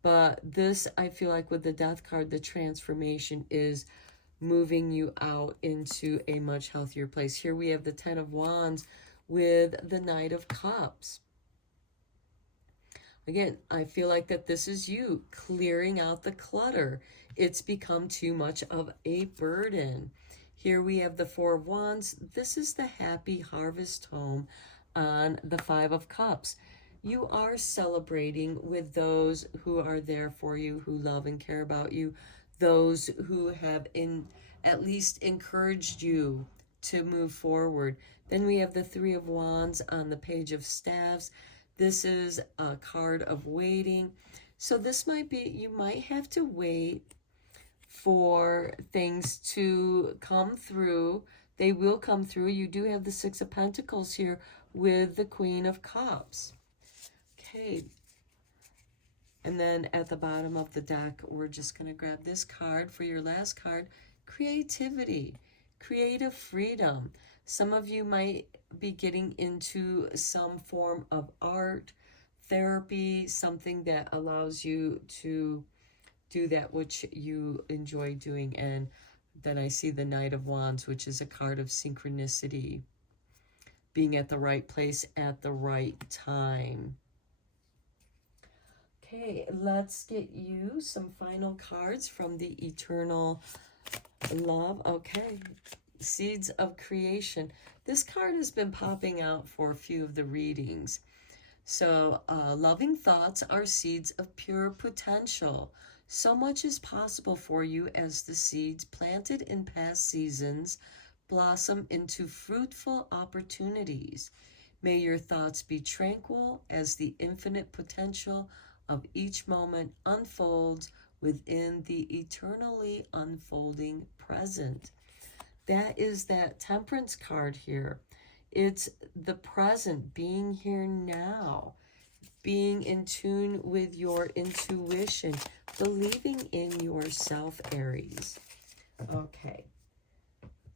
But this, I feel like with the Death card, the transformation is moving you out into a much healthier place. Here we have the Ten of Wands with the Knight of Cups. Again, I feel like that this is you clearing out the clutter. It's become too much of a burden. Here we have the Four of Wands. This is the happy harvest home on the Five of Cups. You are celebrating with those who are there for you, who love and care about you, those who have at least encouraged you to move forward. Then we have the Three of Wands on the Page of Staves. This is a card of waiting. So this might be, you might have to wait for things to come through. They will come through. You do have the Six of Pentacles here with the Queen of Cups. Okay. And then at the bottom of the deck, we're just going to grab this card for your last card. Creativity, creative freedom. Some of you might be getting into some form of art, therapy, something that allows you to do that which you enjoy doing. And then I see the Knight of Wands, which is a card of synchronicity, being at the right place at the right time. Okay, let's get you some final cards from the Eternal Love. Okay, Seeds of Creation. This card has been popping out for a few of the readings. So, loving thoughts are seeds of pure potential. So much is possible for you as the seeds planted in past seasons blossom into fruitful opportunities. May your thoughts be tranquil as the infinite potential of each moment unfolds within the eternally unfolding present. That is that Temperance card here. It's the present, being here now, being in tune with your intuition, believing in yourself, Aries. Okay.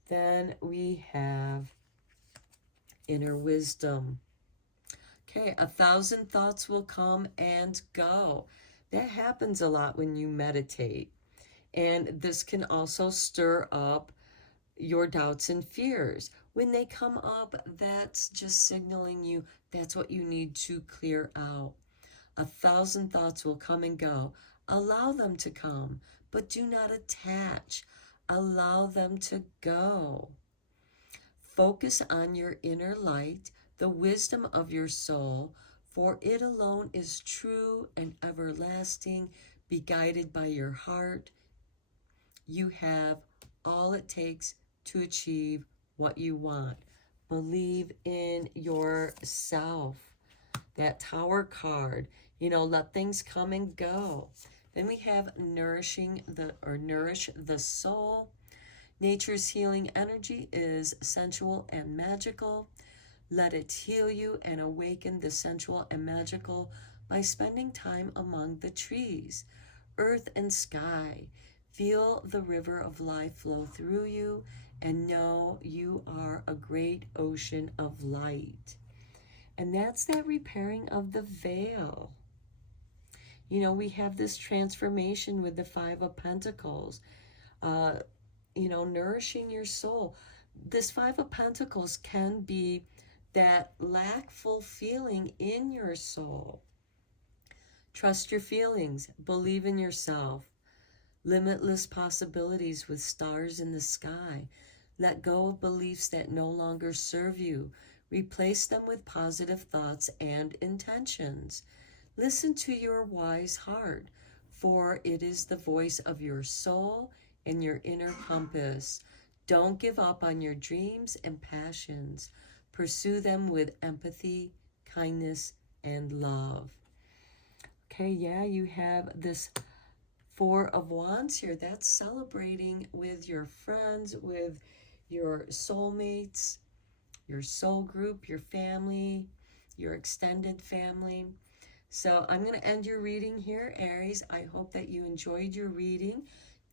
Then we have Inner Wisdom. Okay, 1,000 thoughts will come and go. That happens a lot when you meditate. And this can also stir up your doubts and fears. When they come up, that's just signaling you that's what you need to clear out. 1,000 thoughts will come and go. Allow them to come, but do not attach. Allow them to go. Focus on your inner light, the wisdom of your soul, for it alone is true and everlasting. Be guided by your heart. You have all it takes to achieve what you want. Believe in yourself. That Tower card, let things come and go. Then we have nourish the soul. Nature's healing energy is sensual and magical. Let it heal you and awaken the sensual and magical by spending time among the trees, earth and sky. Feel the river of life flow through you and know you are a great ocean of light. And that's that repairing of the veil. We have this transformation with the Five of Pentacles. Nourishing your soul. This Five of Pentacles can be that lackful feeling in your soul. Trust your feelings. Believe in yourself. Limitless possibilities with stars in the sky. Let go of beliefs that no longer serve you. Replace them with positive thoughts and intentions. Listen to your wise heart, for it is the voice of your soul and your inner compass. Don't give up on your dreams and passions. Pursue them with empathy, kindness, and love. Okay, yeah, you have this Four of Wands here. That's celebrating with your friends, with your soulmates, your soul group, your family, your extended family. So I'm going to end your reading here, Aries. I hope that you enjoyed your reading.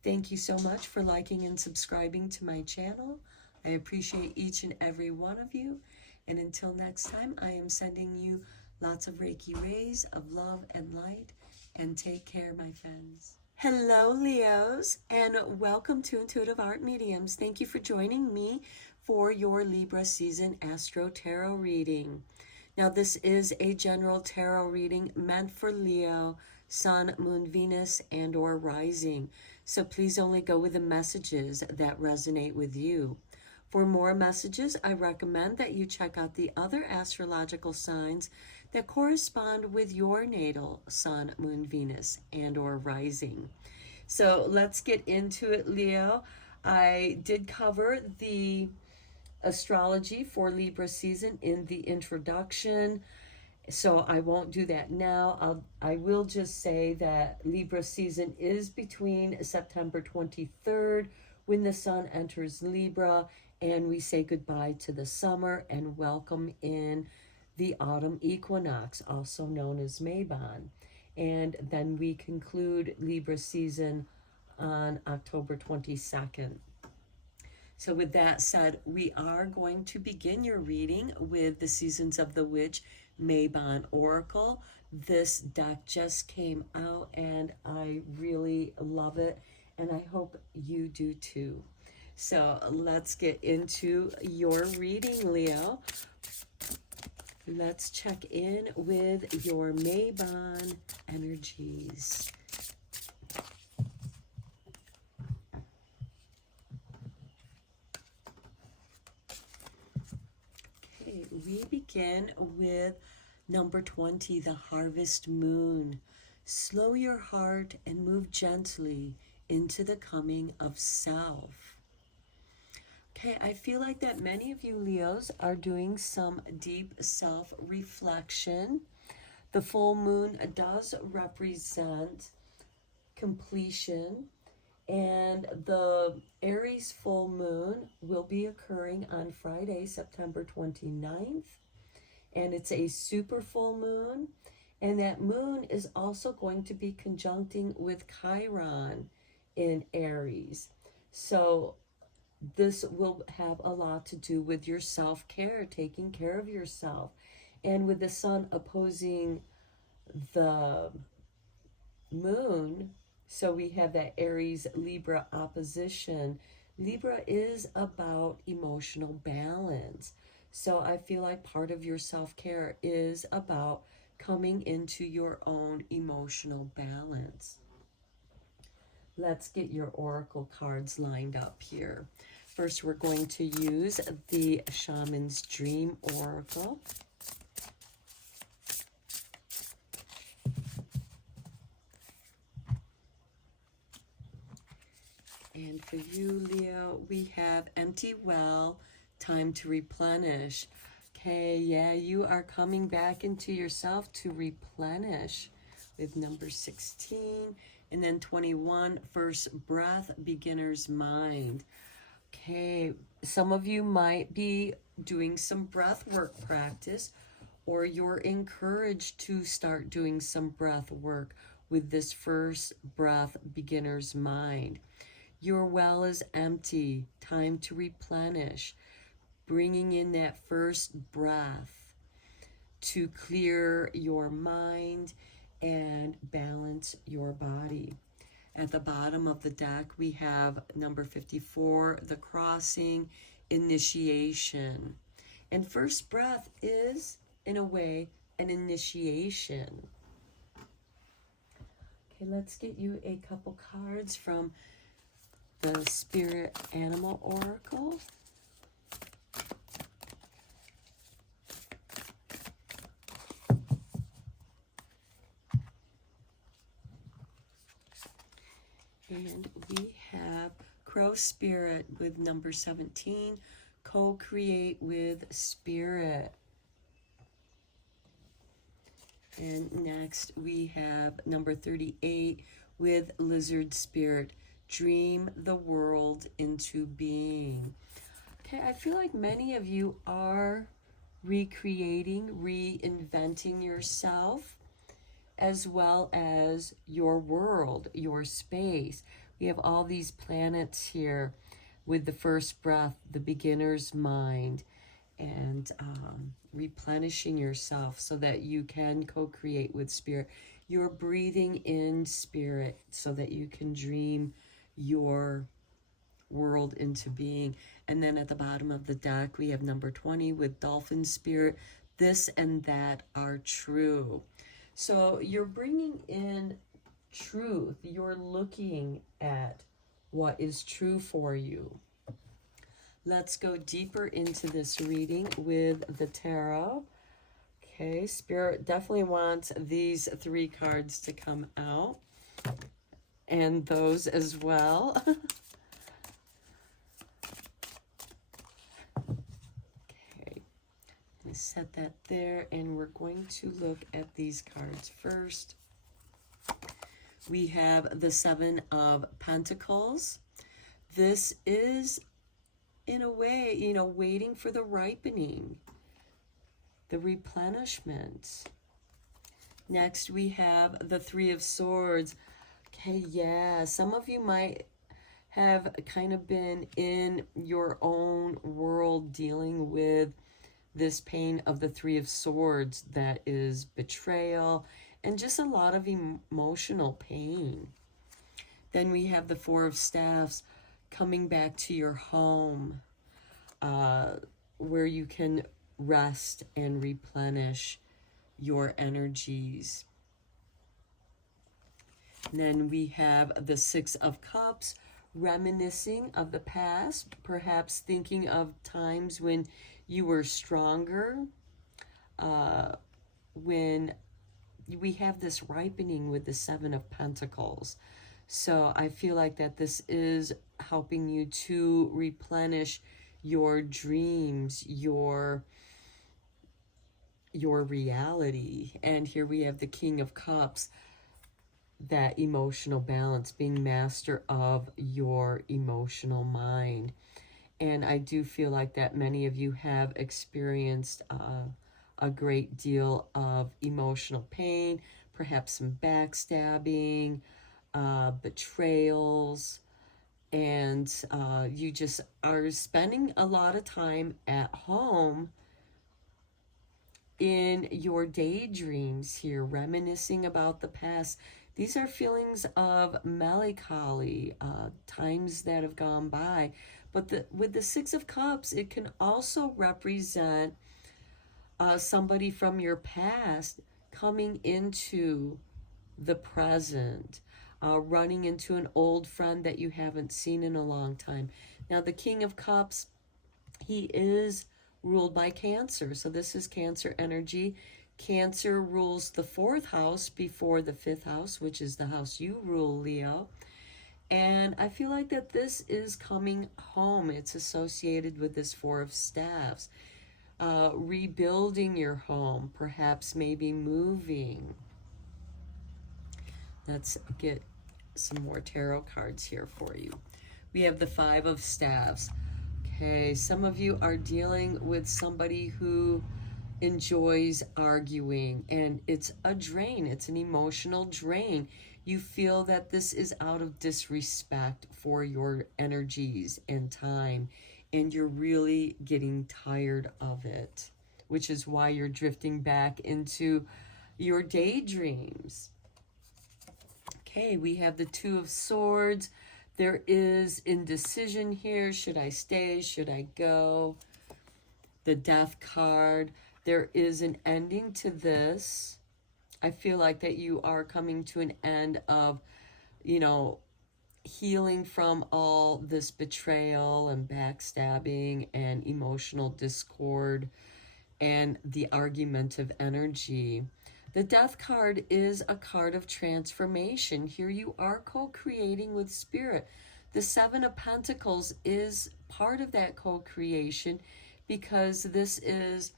Thank you so much for liking and subscribing to my channel. I appreciate each and every one of you. And until next time, I am sending you lots of Reiki rays of love and light. And take care, my friends. Hello, Leos, and welcome to Intuitive Art Mediums. Thank you for joining me for your Libra season Astro-Tarot reading. Now, this is a general tarot reading meant for Leo, Sun, Moon, Venus, and or Rising. So please only go with the messages that resonate with you. For more messages, I recommend that you check out the other astrological signs that correspond with your natal Sun, Moon, Venus, and or Rising. So let's get into it, Leo. I did cover the astrology for Libra season in the introduction, so I won't do that now. I will just say that Libra season is between September 23rd, when the sun enters Libra, and we say goodbye to the summer and welcome in the autumn equinox, also known as Mabon. And then we conclude Libra season on October 22nd. So with that said, we are going to begin your reading with the Seasons of the Witch Mabon Oracle. This deck just came out and I really love it, and I hope you do too. So let's get into your reading, Leo. Let's check in with your Mabon energies. Okay, we begin with number 20, the Harvest Moon. Slow your heart and move gently into the coming of self. Okay, I feel like that many of you Leos are doing some deep self-reflection. The full moon does represent completion, and the Aries full moon will be occurring on Friday, September 29th, and it's a super full moon, and that moon is also going to be conjuncting with Chiron in Aries. So this will have a lot to do with your self-care, taking care of yourself. And with the sun opposing the moon, so we have that Aries Libra opposition. Libra is about emotional balance. So I feel like part of your self-care is about coming into your own emotional balance. Let's get your oracle cards lined up here. First, we're going to use the Shaman's Dream Oracle. And for you, Leo, we have Empty Well, Time to Replenish. Okay, yeah, you are coming back into yourself to replenish with number 16. And then 21, First Breath, Beginner's Mind. Okay, some of you might be doing some breath work practice, or you're encouraged to start doing some breath work with this First Breath, Beginner's Mind. Your well is empty, time to replenish, bringing in that first breath to clear your mind and balance your body. At the bottom of the deck, we have number 54, the Crossing, Initiation. And first breath is, in a way, an initiation. Okay, let's get you a couple cards from the Spirit Animal Oracle. And we have Crow Spirit with number 17, Co-create with Spirit. And next we have number 38 with Lizard Spirit, Dream the World into Being. Okay, I feel like many of you are recreating, reinventing yourself, as well as your world, your space. We have all these planets here with the first breath, the beginner's mind, and replenishing yourself so that you can co-create with spirit. You're breathing in spirit so that you can dream your world into being. And then at the bottom of the deck, we have number 20 with dolphin spirit. This and that are true. So you're bringing in truth. You're looking at what is true for you. Let's go deeper into this reading with the tarot. Okay, Spirit definitely wants these 3 cards to come out, and those as well. Okay, I set that there, and we're going to look at these cards first. We have the 7 of Pentacles. This is, in a way, you know, waiting for the ripening, the replenishment. Next, we have the 3 of Swords. Okay, yeah, some of you might have kind of been in your own world dealing with this pain of the 3 of Swords, that is betrayal and just a lot of emotional pain. Then we have the 4 of Staffs, coming back to your home, where you can rest and replenish your energies. And then we have the 6 of Cups, reminiscing of the past, perhaps thinking of times when you were stronger, when we have this ripening with the 7 of Pentacles. So I feel like that this is helping you to replenish your dreams, your reality. And here we have the King of Cups, that emotional balance, being master of your emotional mind. And I do feel like that many of you have experienced a great deal of emotional pain, perhaps some backstabbing, betrayals, and you just are spending a lot of time at home in your daydreams here, reminiscing about the past. These are feelings of melancholy, times that have gone by. But with the 6 of Cups, it can also represent somebody from your past coming into the present, running into an old friend that you haven't seen in a long time. Now, the King of Cups, he is ruled by Cancer. So this is Cancer energy. Cancer rules the 4th house before the 5th house, which is the house you rule, Leo. And I feel like that this is coming home. It's associated with this 4 of Staffs. Rebuilding your home, perhaps maybe moving. Let's get some more tarot cards here for you. We have the 5 of Staffs. Okay, some of you are dealing with somebody who enjoys arguing, and it's a drain. It's an emotional drain. You feel that this is out of disrespect for your energies and time, and you're really getting tired of it, which is why you're drifting back into your daydreams. Okay, we have the 2 of Swords. There is indecision here. Should I stay? Should I go? The Death card. There is an ending to this. I feel like that you are coming to an end of, you know, healing from all this betrayal and backstabbing and emotional discord and the argumentative energy. The Death card is a card of transformation. Here you are co-creating with Spirit. The 7 of Pentacles is part of that co-creation, because this is,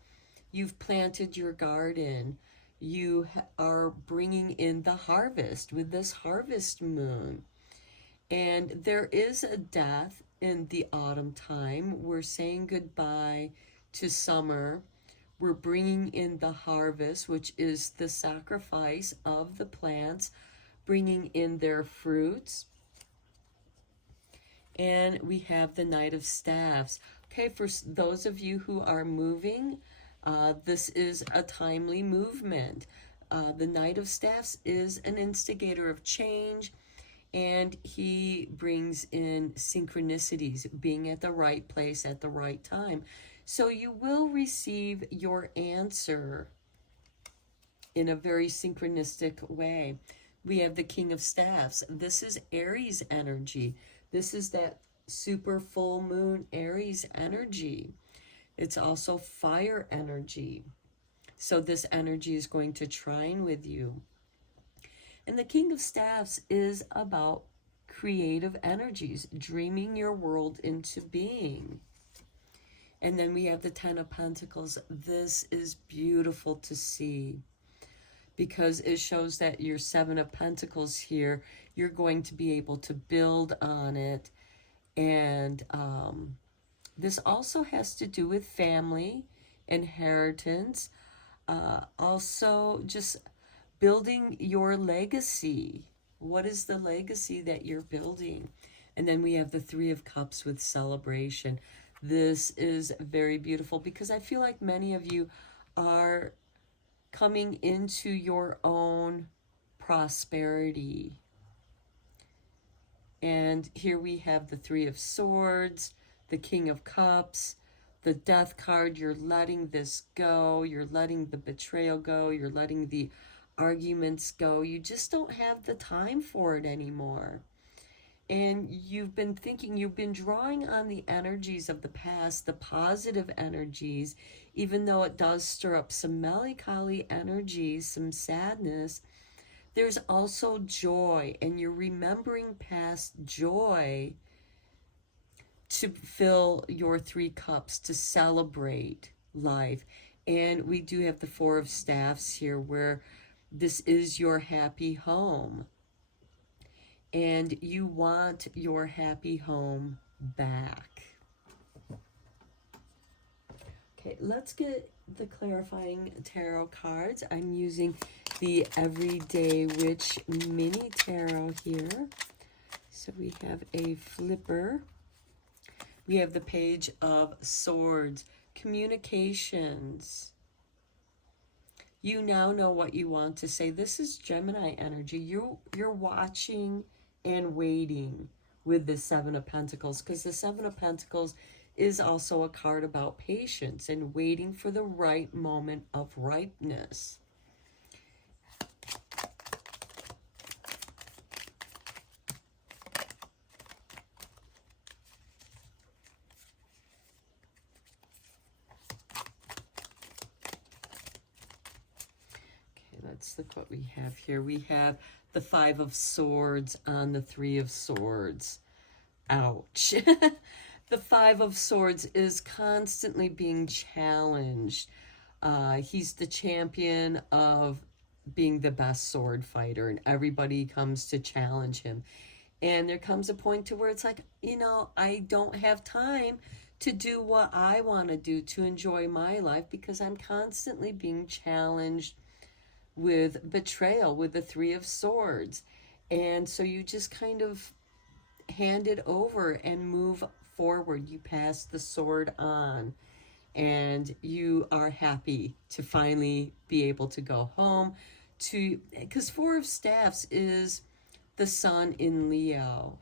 you've planted your garden. You are bringing in the harvest with this harvest moon. And there is a death in the autumn time. We're saying goodbye to summer. We're bringing in the harvest, which is the sacrifice of the plants, bringing in their fruits. And we have the Knight of Staffs. Okay, for those of you who are moving, this is a timely movement. The Knight of Staffs is an instigator of change, and he brings in synchronicities, being at the right place at the right time. So you will receive your answer in a very synchronistic way. We have the King of Staffs. This is Aries energy. This is that super full moon Aries energy. It's also fire energy. So this energy is going to trine with you. And the King of Staffs is about creative energies, dreaming your world into being. And then we have the Ten of Pentacles. This is beautiful to see, because it shows that your Seven of Pentacles here, you're going to be able to build on it. And this also has to do with family, inheritance, also just building your legacy. What is the legacy that you're building? And then we have the Three of Cups with celebration. This is very beautiful, because I feel like many of you are coming into your own prosperity. And here we have the Three of Swords, the King of Cups, the Death card. You're letting this go. You're letting the betrayal go. You're letting the arguments go. You just don't have the time for it anymore. And you've been thinking, you've been drawing on the energies of the past, the positive energies, even though it does stir up some melancholy energies, some sadness. There's also joy, and you're remembering past joy to fill your three cups, to celebrate life. And we do have the Four of Staffs here, where this is your happy home. And you want your happy home back. Okay, let's get the clarifying tarot cards. I'm using the Everyday Witch mini tarot here. So we have a flipper. We have the Page of Swords, communications. You now know what you want to say. This is Gemini energy. You're watching and waiting with the Seven of Pentacles, because the Seven of Pentacles is also a card about patience and waiting for the right moment of ripeness. Let's look what we have here. We have the Five of Swords on the Three of Swords. Ouch. The Five of Swords is constantly being challenged. He's the champion of being the best sword fighter, and everybody comes to challenge him. And there comes a point to where it's like, you know, I don't have time to do what I want to do to enjoy my life, because I'm constantly being challenged with betrayal, with the Three of Swords. And so you just kind of hand it over and move forward. You pass the sword on, and you are happy to finally be able to go home to, because Four of Staffs is the sun in Leo,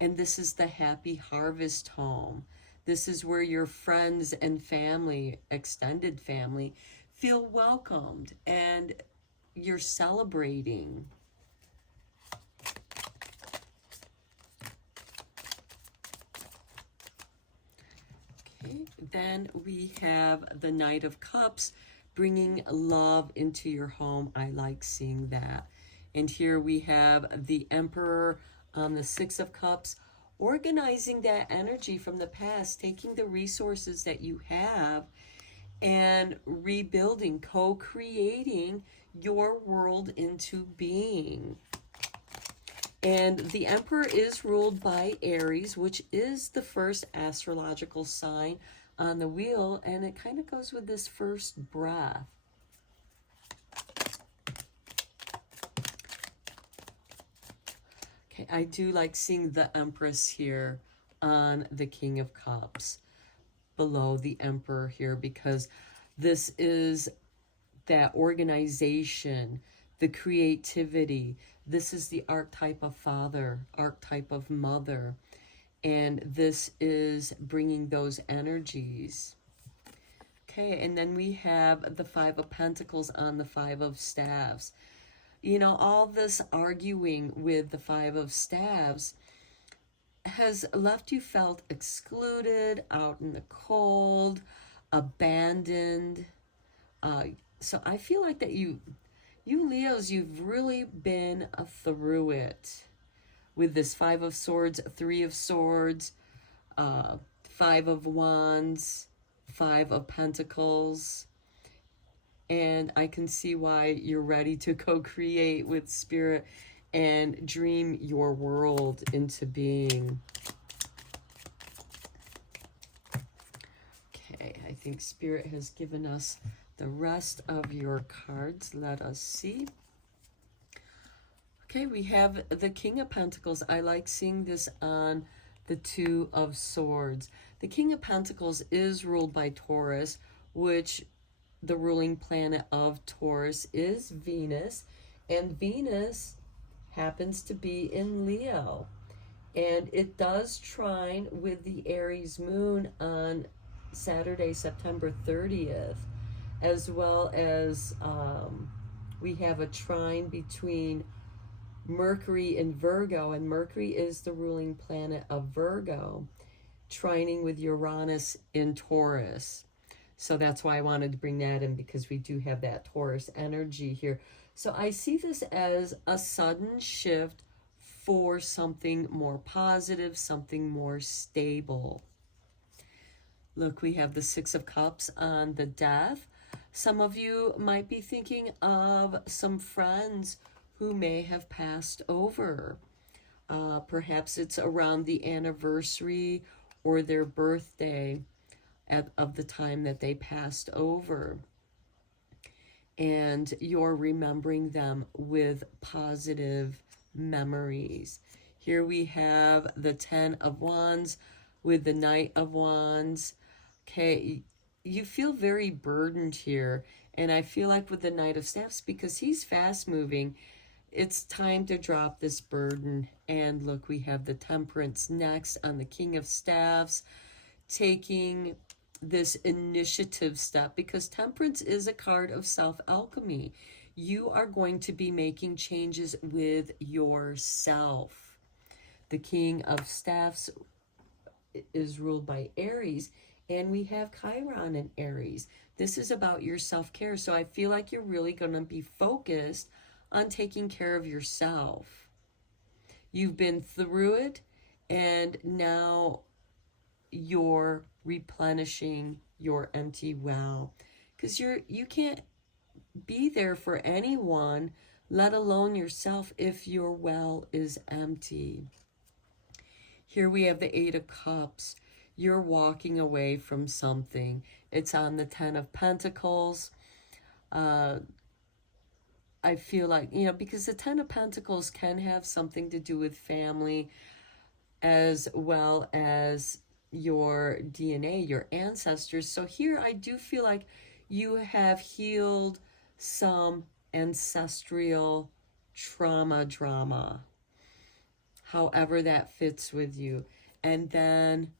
and this is the happy harvest home. This is where your friends and family, extended family, feel welcomed, and you're celebrating. Okay, then we have the Knight of Cups, bringing love into your home. I like seeing that. And here we have the Emperor on the Six of Cups, organizing that energy from the past, taking the resources that you have and rebuilding, co-creating your world into being. And the Emperor is ruled by Aries, which is the first astrological sign on the wheel, and it kind of goes with this first breath. Okay, I do like seeing the Empress here on the King of Cups below the Emperor here, because this is that organization, the creativity. This is the archetype of father, archetype of mother, and this is bringing those energies. Okay, and then we have the Five of Pentacles on the Five of Staves. You know, all this arguing with the Five of Staves has left you felt excluded, out in the cold, abandoned. So I feel like that you Leos, you've really been through it with this Five of Swords, Three of Swords, Five of Wands, Five of Pentacles. And I can see why you're ready to co-create with Spirit and dream your world into being. Okay, I think Spirit has given us the rest of your cards. Let us see. Okay, we have the King of Pentacles. I like seeing this on the Two of Swords. The King of Pentacles is ruled by Taurus, which the ruling planet of Taurus is Venus, and Venus happens to be in Leo, and it does trine with the Aries moon on Saturday, September 30th, as well as we have a trine between Mercury and Virgo, and Mercury is the ruling planet of Virgo, trining with Uranus in Taurus. So that's why I wanted to bring that in, because we do have that Taurus energy here. So I see this as a sudden shift for something more positive, something more stable. Look, we have the Six of Cups on the Death. Some of you might be thinking of some friends who may have passed over. Perhaps it's around the anniversary or their birthday of the time that they passed over, and you're remembering them with positive memories. Here we have the Ten of Wands with the Knight of Wands. Okay, you feel very burdened here, and I feel like with the Knight of Staffs, because he's fast moving, it's time to drop this burden. And look, we have the Temperance next on the King of Staffs, taking this initiative step, because Temperance is a card of self-alchemy. You are going to be making changes with yourself. The King of Staffs is ruled by Aries, and we have Chiron in Aries. This is about your self-care, so I feel like you're really going to be focused on taking care of yourself. You've been through it, and now you're replenishing your empty well, because you can't be there for anyone, let alone yourself, if your well is empty. Here we have the Eight of Cups. You're walking away from something. It's on the Ten of Pentacles. I feel like, you know, because the Ten of Pentacles can have something to do with family, as well as your DNA, your ancestors. So here I do feel like you have healed some ancestral drama, however that fits with you. And then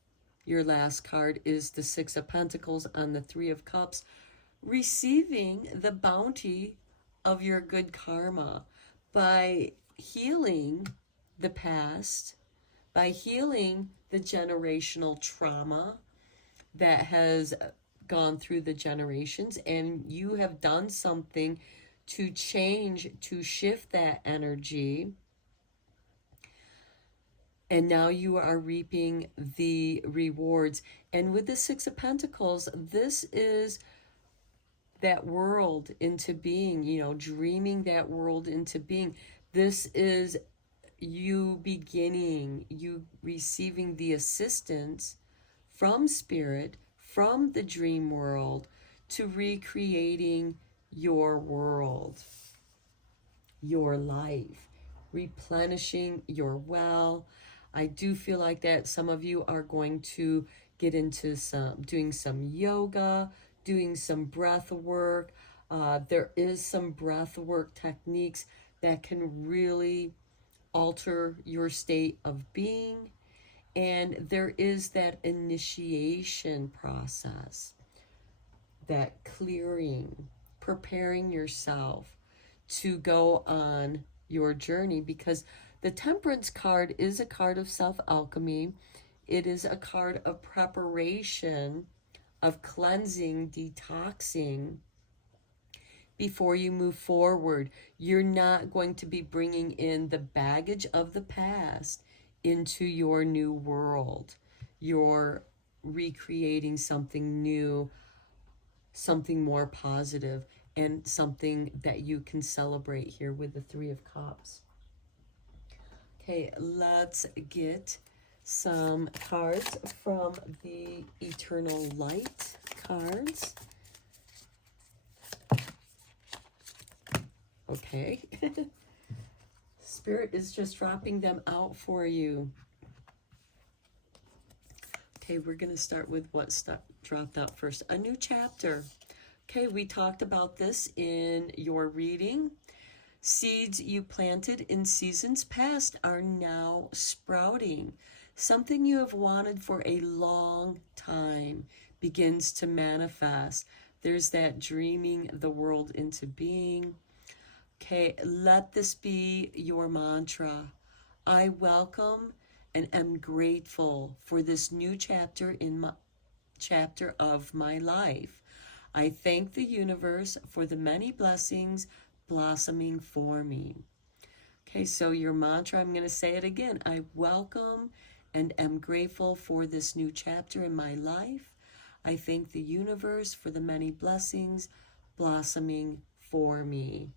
your last card is the Six of Pentacles on the Three of Cups, receiving the bounty of your good karma by healing the past, by healing the generational trauma that has gone through the generations, and you have done something to change, to shift that energy, and now you are reaping the rewards. And with the Six of Pentacles, this is that world into being, you know, dreaming that world into being. This is you beginning, you receiving the assistance from Spirit, from the dream world, to recreating your world, your life, replenishing your well. I do feel like that some of you are going to get into doing some yoga, doing some breath work. There is some breath work techniques that can really alter your state of being. And there is that initiation process, that clearing, preparing yourself to go on your journey, because the Temperance card is a card of self-alchemy. It is a card of preparation, of cleansing, detoxing before you move forward. You're not going to be bringing in the baggage of the past into your new world. You're recreating something new, something more positive, and something that you can celebrate here with the Three of Cups. Okay, let's get some cards from the Eternal Light cards. Okay. Spirit is just dropping them out for you. Okay, we're going to start with what dropped out first. A new chapter. Okay, we talked about this in your reading. Seeds you planted in seasons past are now sprouting. Something you have wanted for a long time begins to manifest. There's that dreaming the world into being. Okay, let this be your mantra. I welcome and am grateful for this new chapter in my chapter of my life. I thank the universe for the many blessings blossoming for me. Okay, so your mantra, I'm going to say it again. I welcome and am grateful for this new chapter in my life. I thank the universe for the many blessings blossoming for me.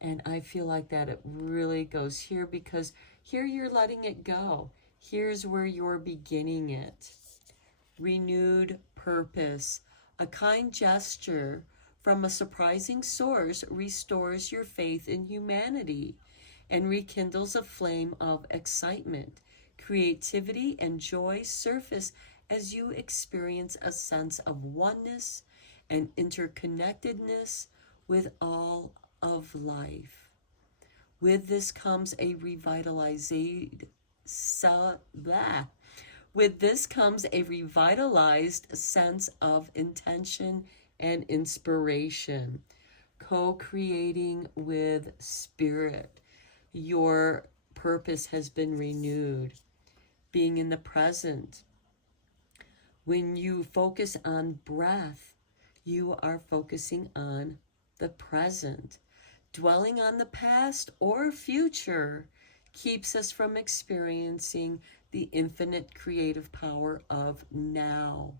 And I feel like that it really goes here, because here you're letting it go. Here's where you're beginning it. Renewed purpose. A kind gesture from a surprising source restores your faith in humanity and rekindles a flame of excitement. Creativity and joy surface as you experience a sense of oneness and interconnectedness with all of life. With this comes a revitalized sense of intention and inspiration. Co-creating with spirit. Your purpose has been renewed. Being in the present. When you focus on breath, you are focusing on the present. Dwelling on the past or future keeps us from experiencing the infinite creative power of now.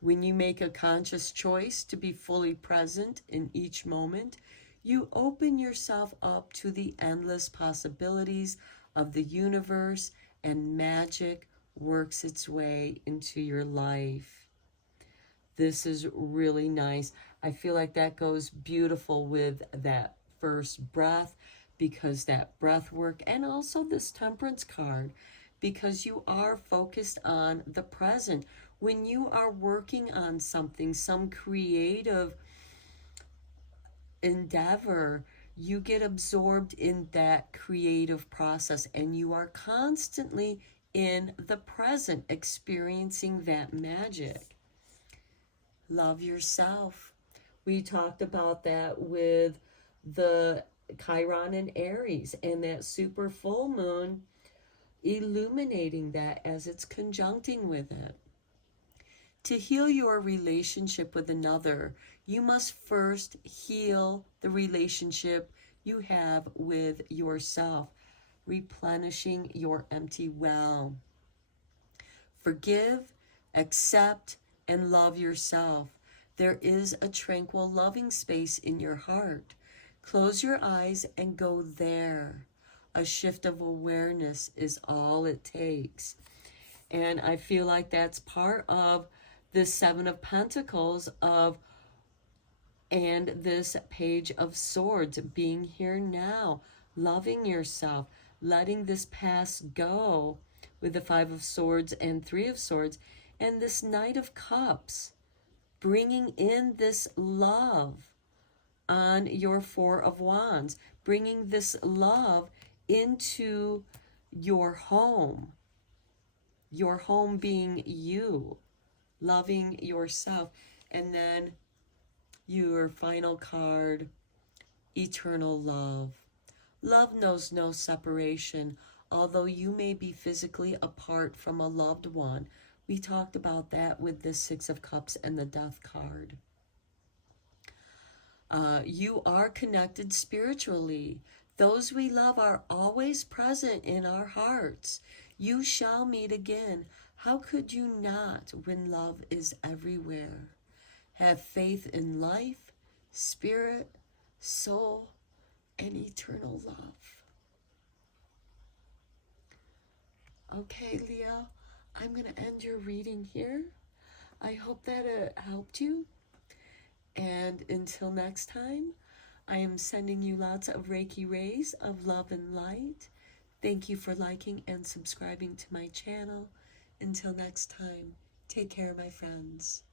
When you make a conscious choice to be fully present in each moment, you open yourself up to the endless possibilities of the universe, and magic works its way into your life. This is really nice. I feel like that goes beautiful with that first breath, because that breath work, and also this Temperance card, because you are focused on the present. When you are working on something, some creative endeavor, you get absorbed in that creative process, and you are constantly in the present, experiencing that magic. Love yourself. We talked about that with the Chiron and Aries, and that super full moon illuminating that as it's conjuncting with it. To heal your relationship with another, you must first heal the relationship you have with yourself, replenishing your empty well. Forgive, accept, and love yourself. There is a tranquil, loving space in your heart. Close your eyes and go there. A shift of awareness is all it takes. And I feel like that's part of this Seven of Pentacles and this Page of Swords, being here now, loving yourself, letting this past go with the Five of Swords and Three of Swords, and this Knight of Cups, bringing in this love on your Four of Wands, bringing this love into your home being you, loving yourself. And then your final card, eternal love. Love knows no separation, although you may be physically apart from a loved one. We talked about that with the Six of Cups and the Death card. You are connected spiritually. Those we love are always present in our hearts. You shall meet again. How could you not when love is everywhere? Have faith in life, spirit, soul, and eternal love. Okay, Leo, I'm going to end your reading here. I hope that helped you. And until next time, I am sending you lots of Reiki rays of love and light. Thank you for liking and subscribing to my channel. Until next time, take care, my friends.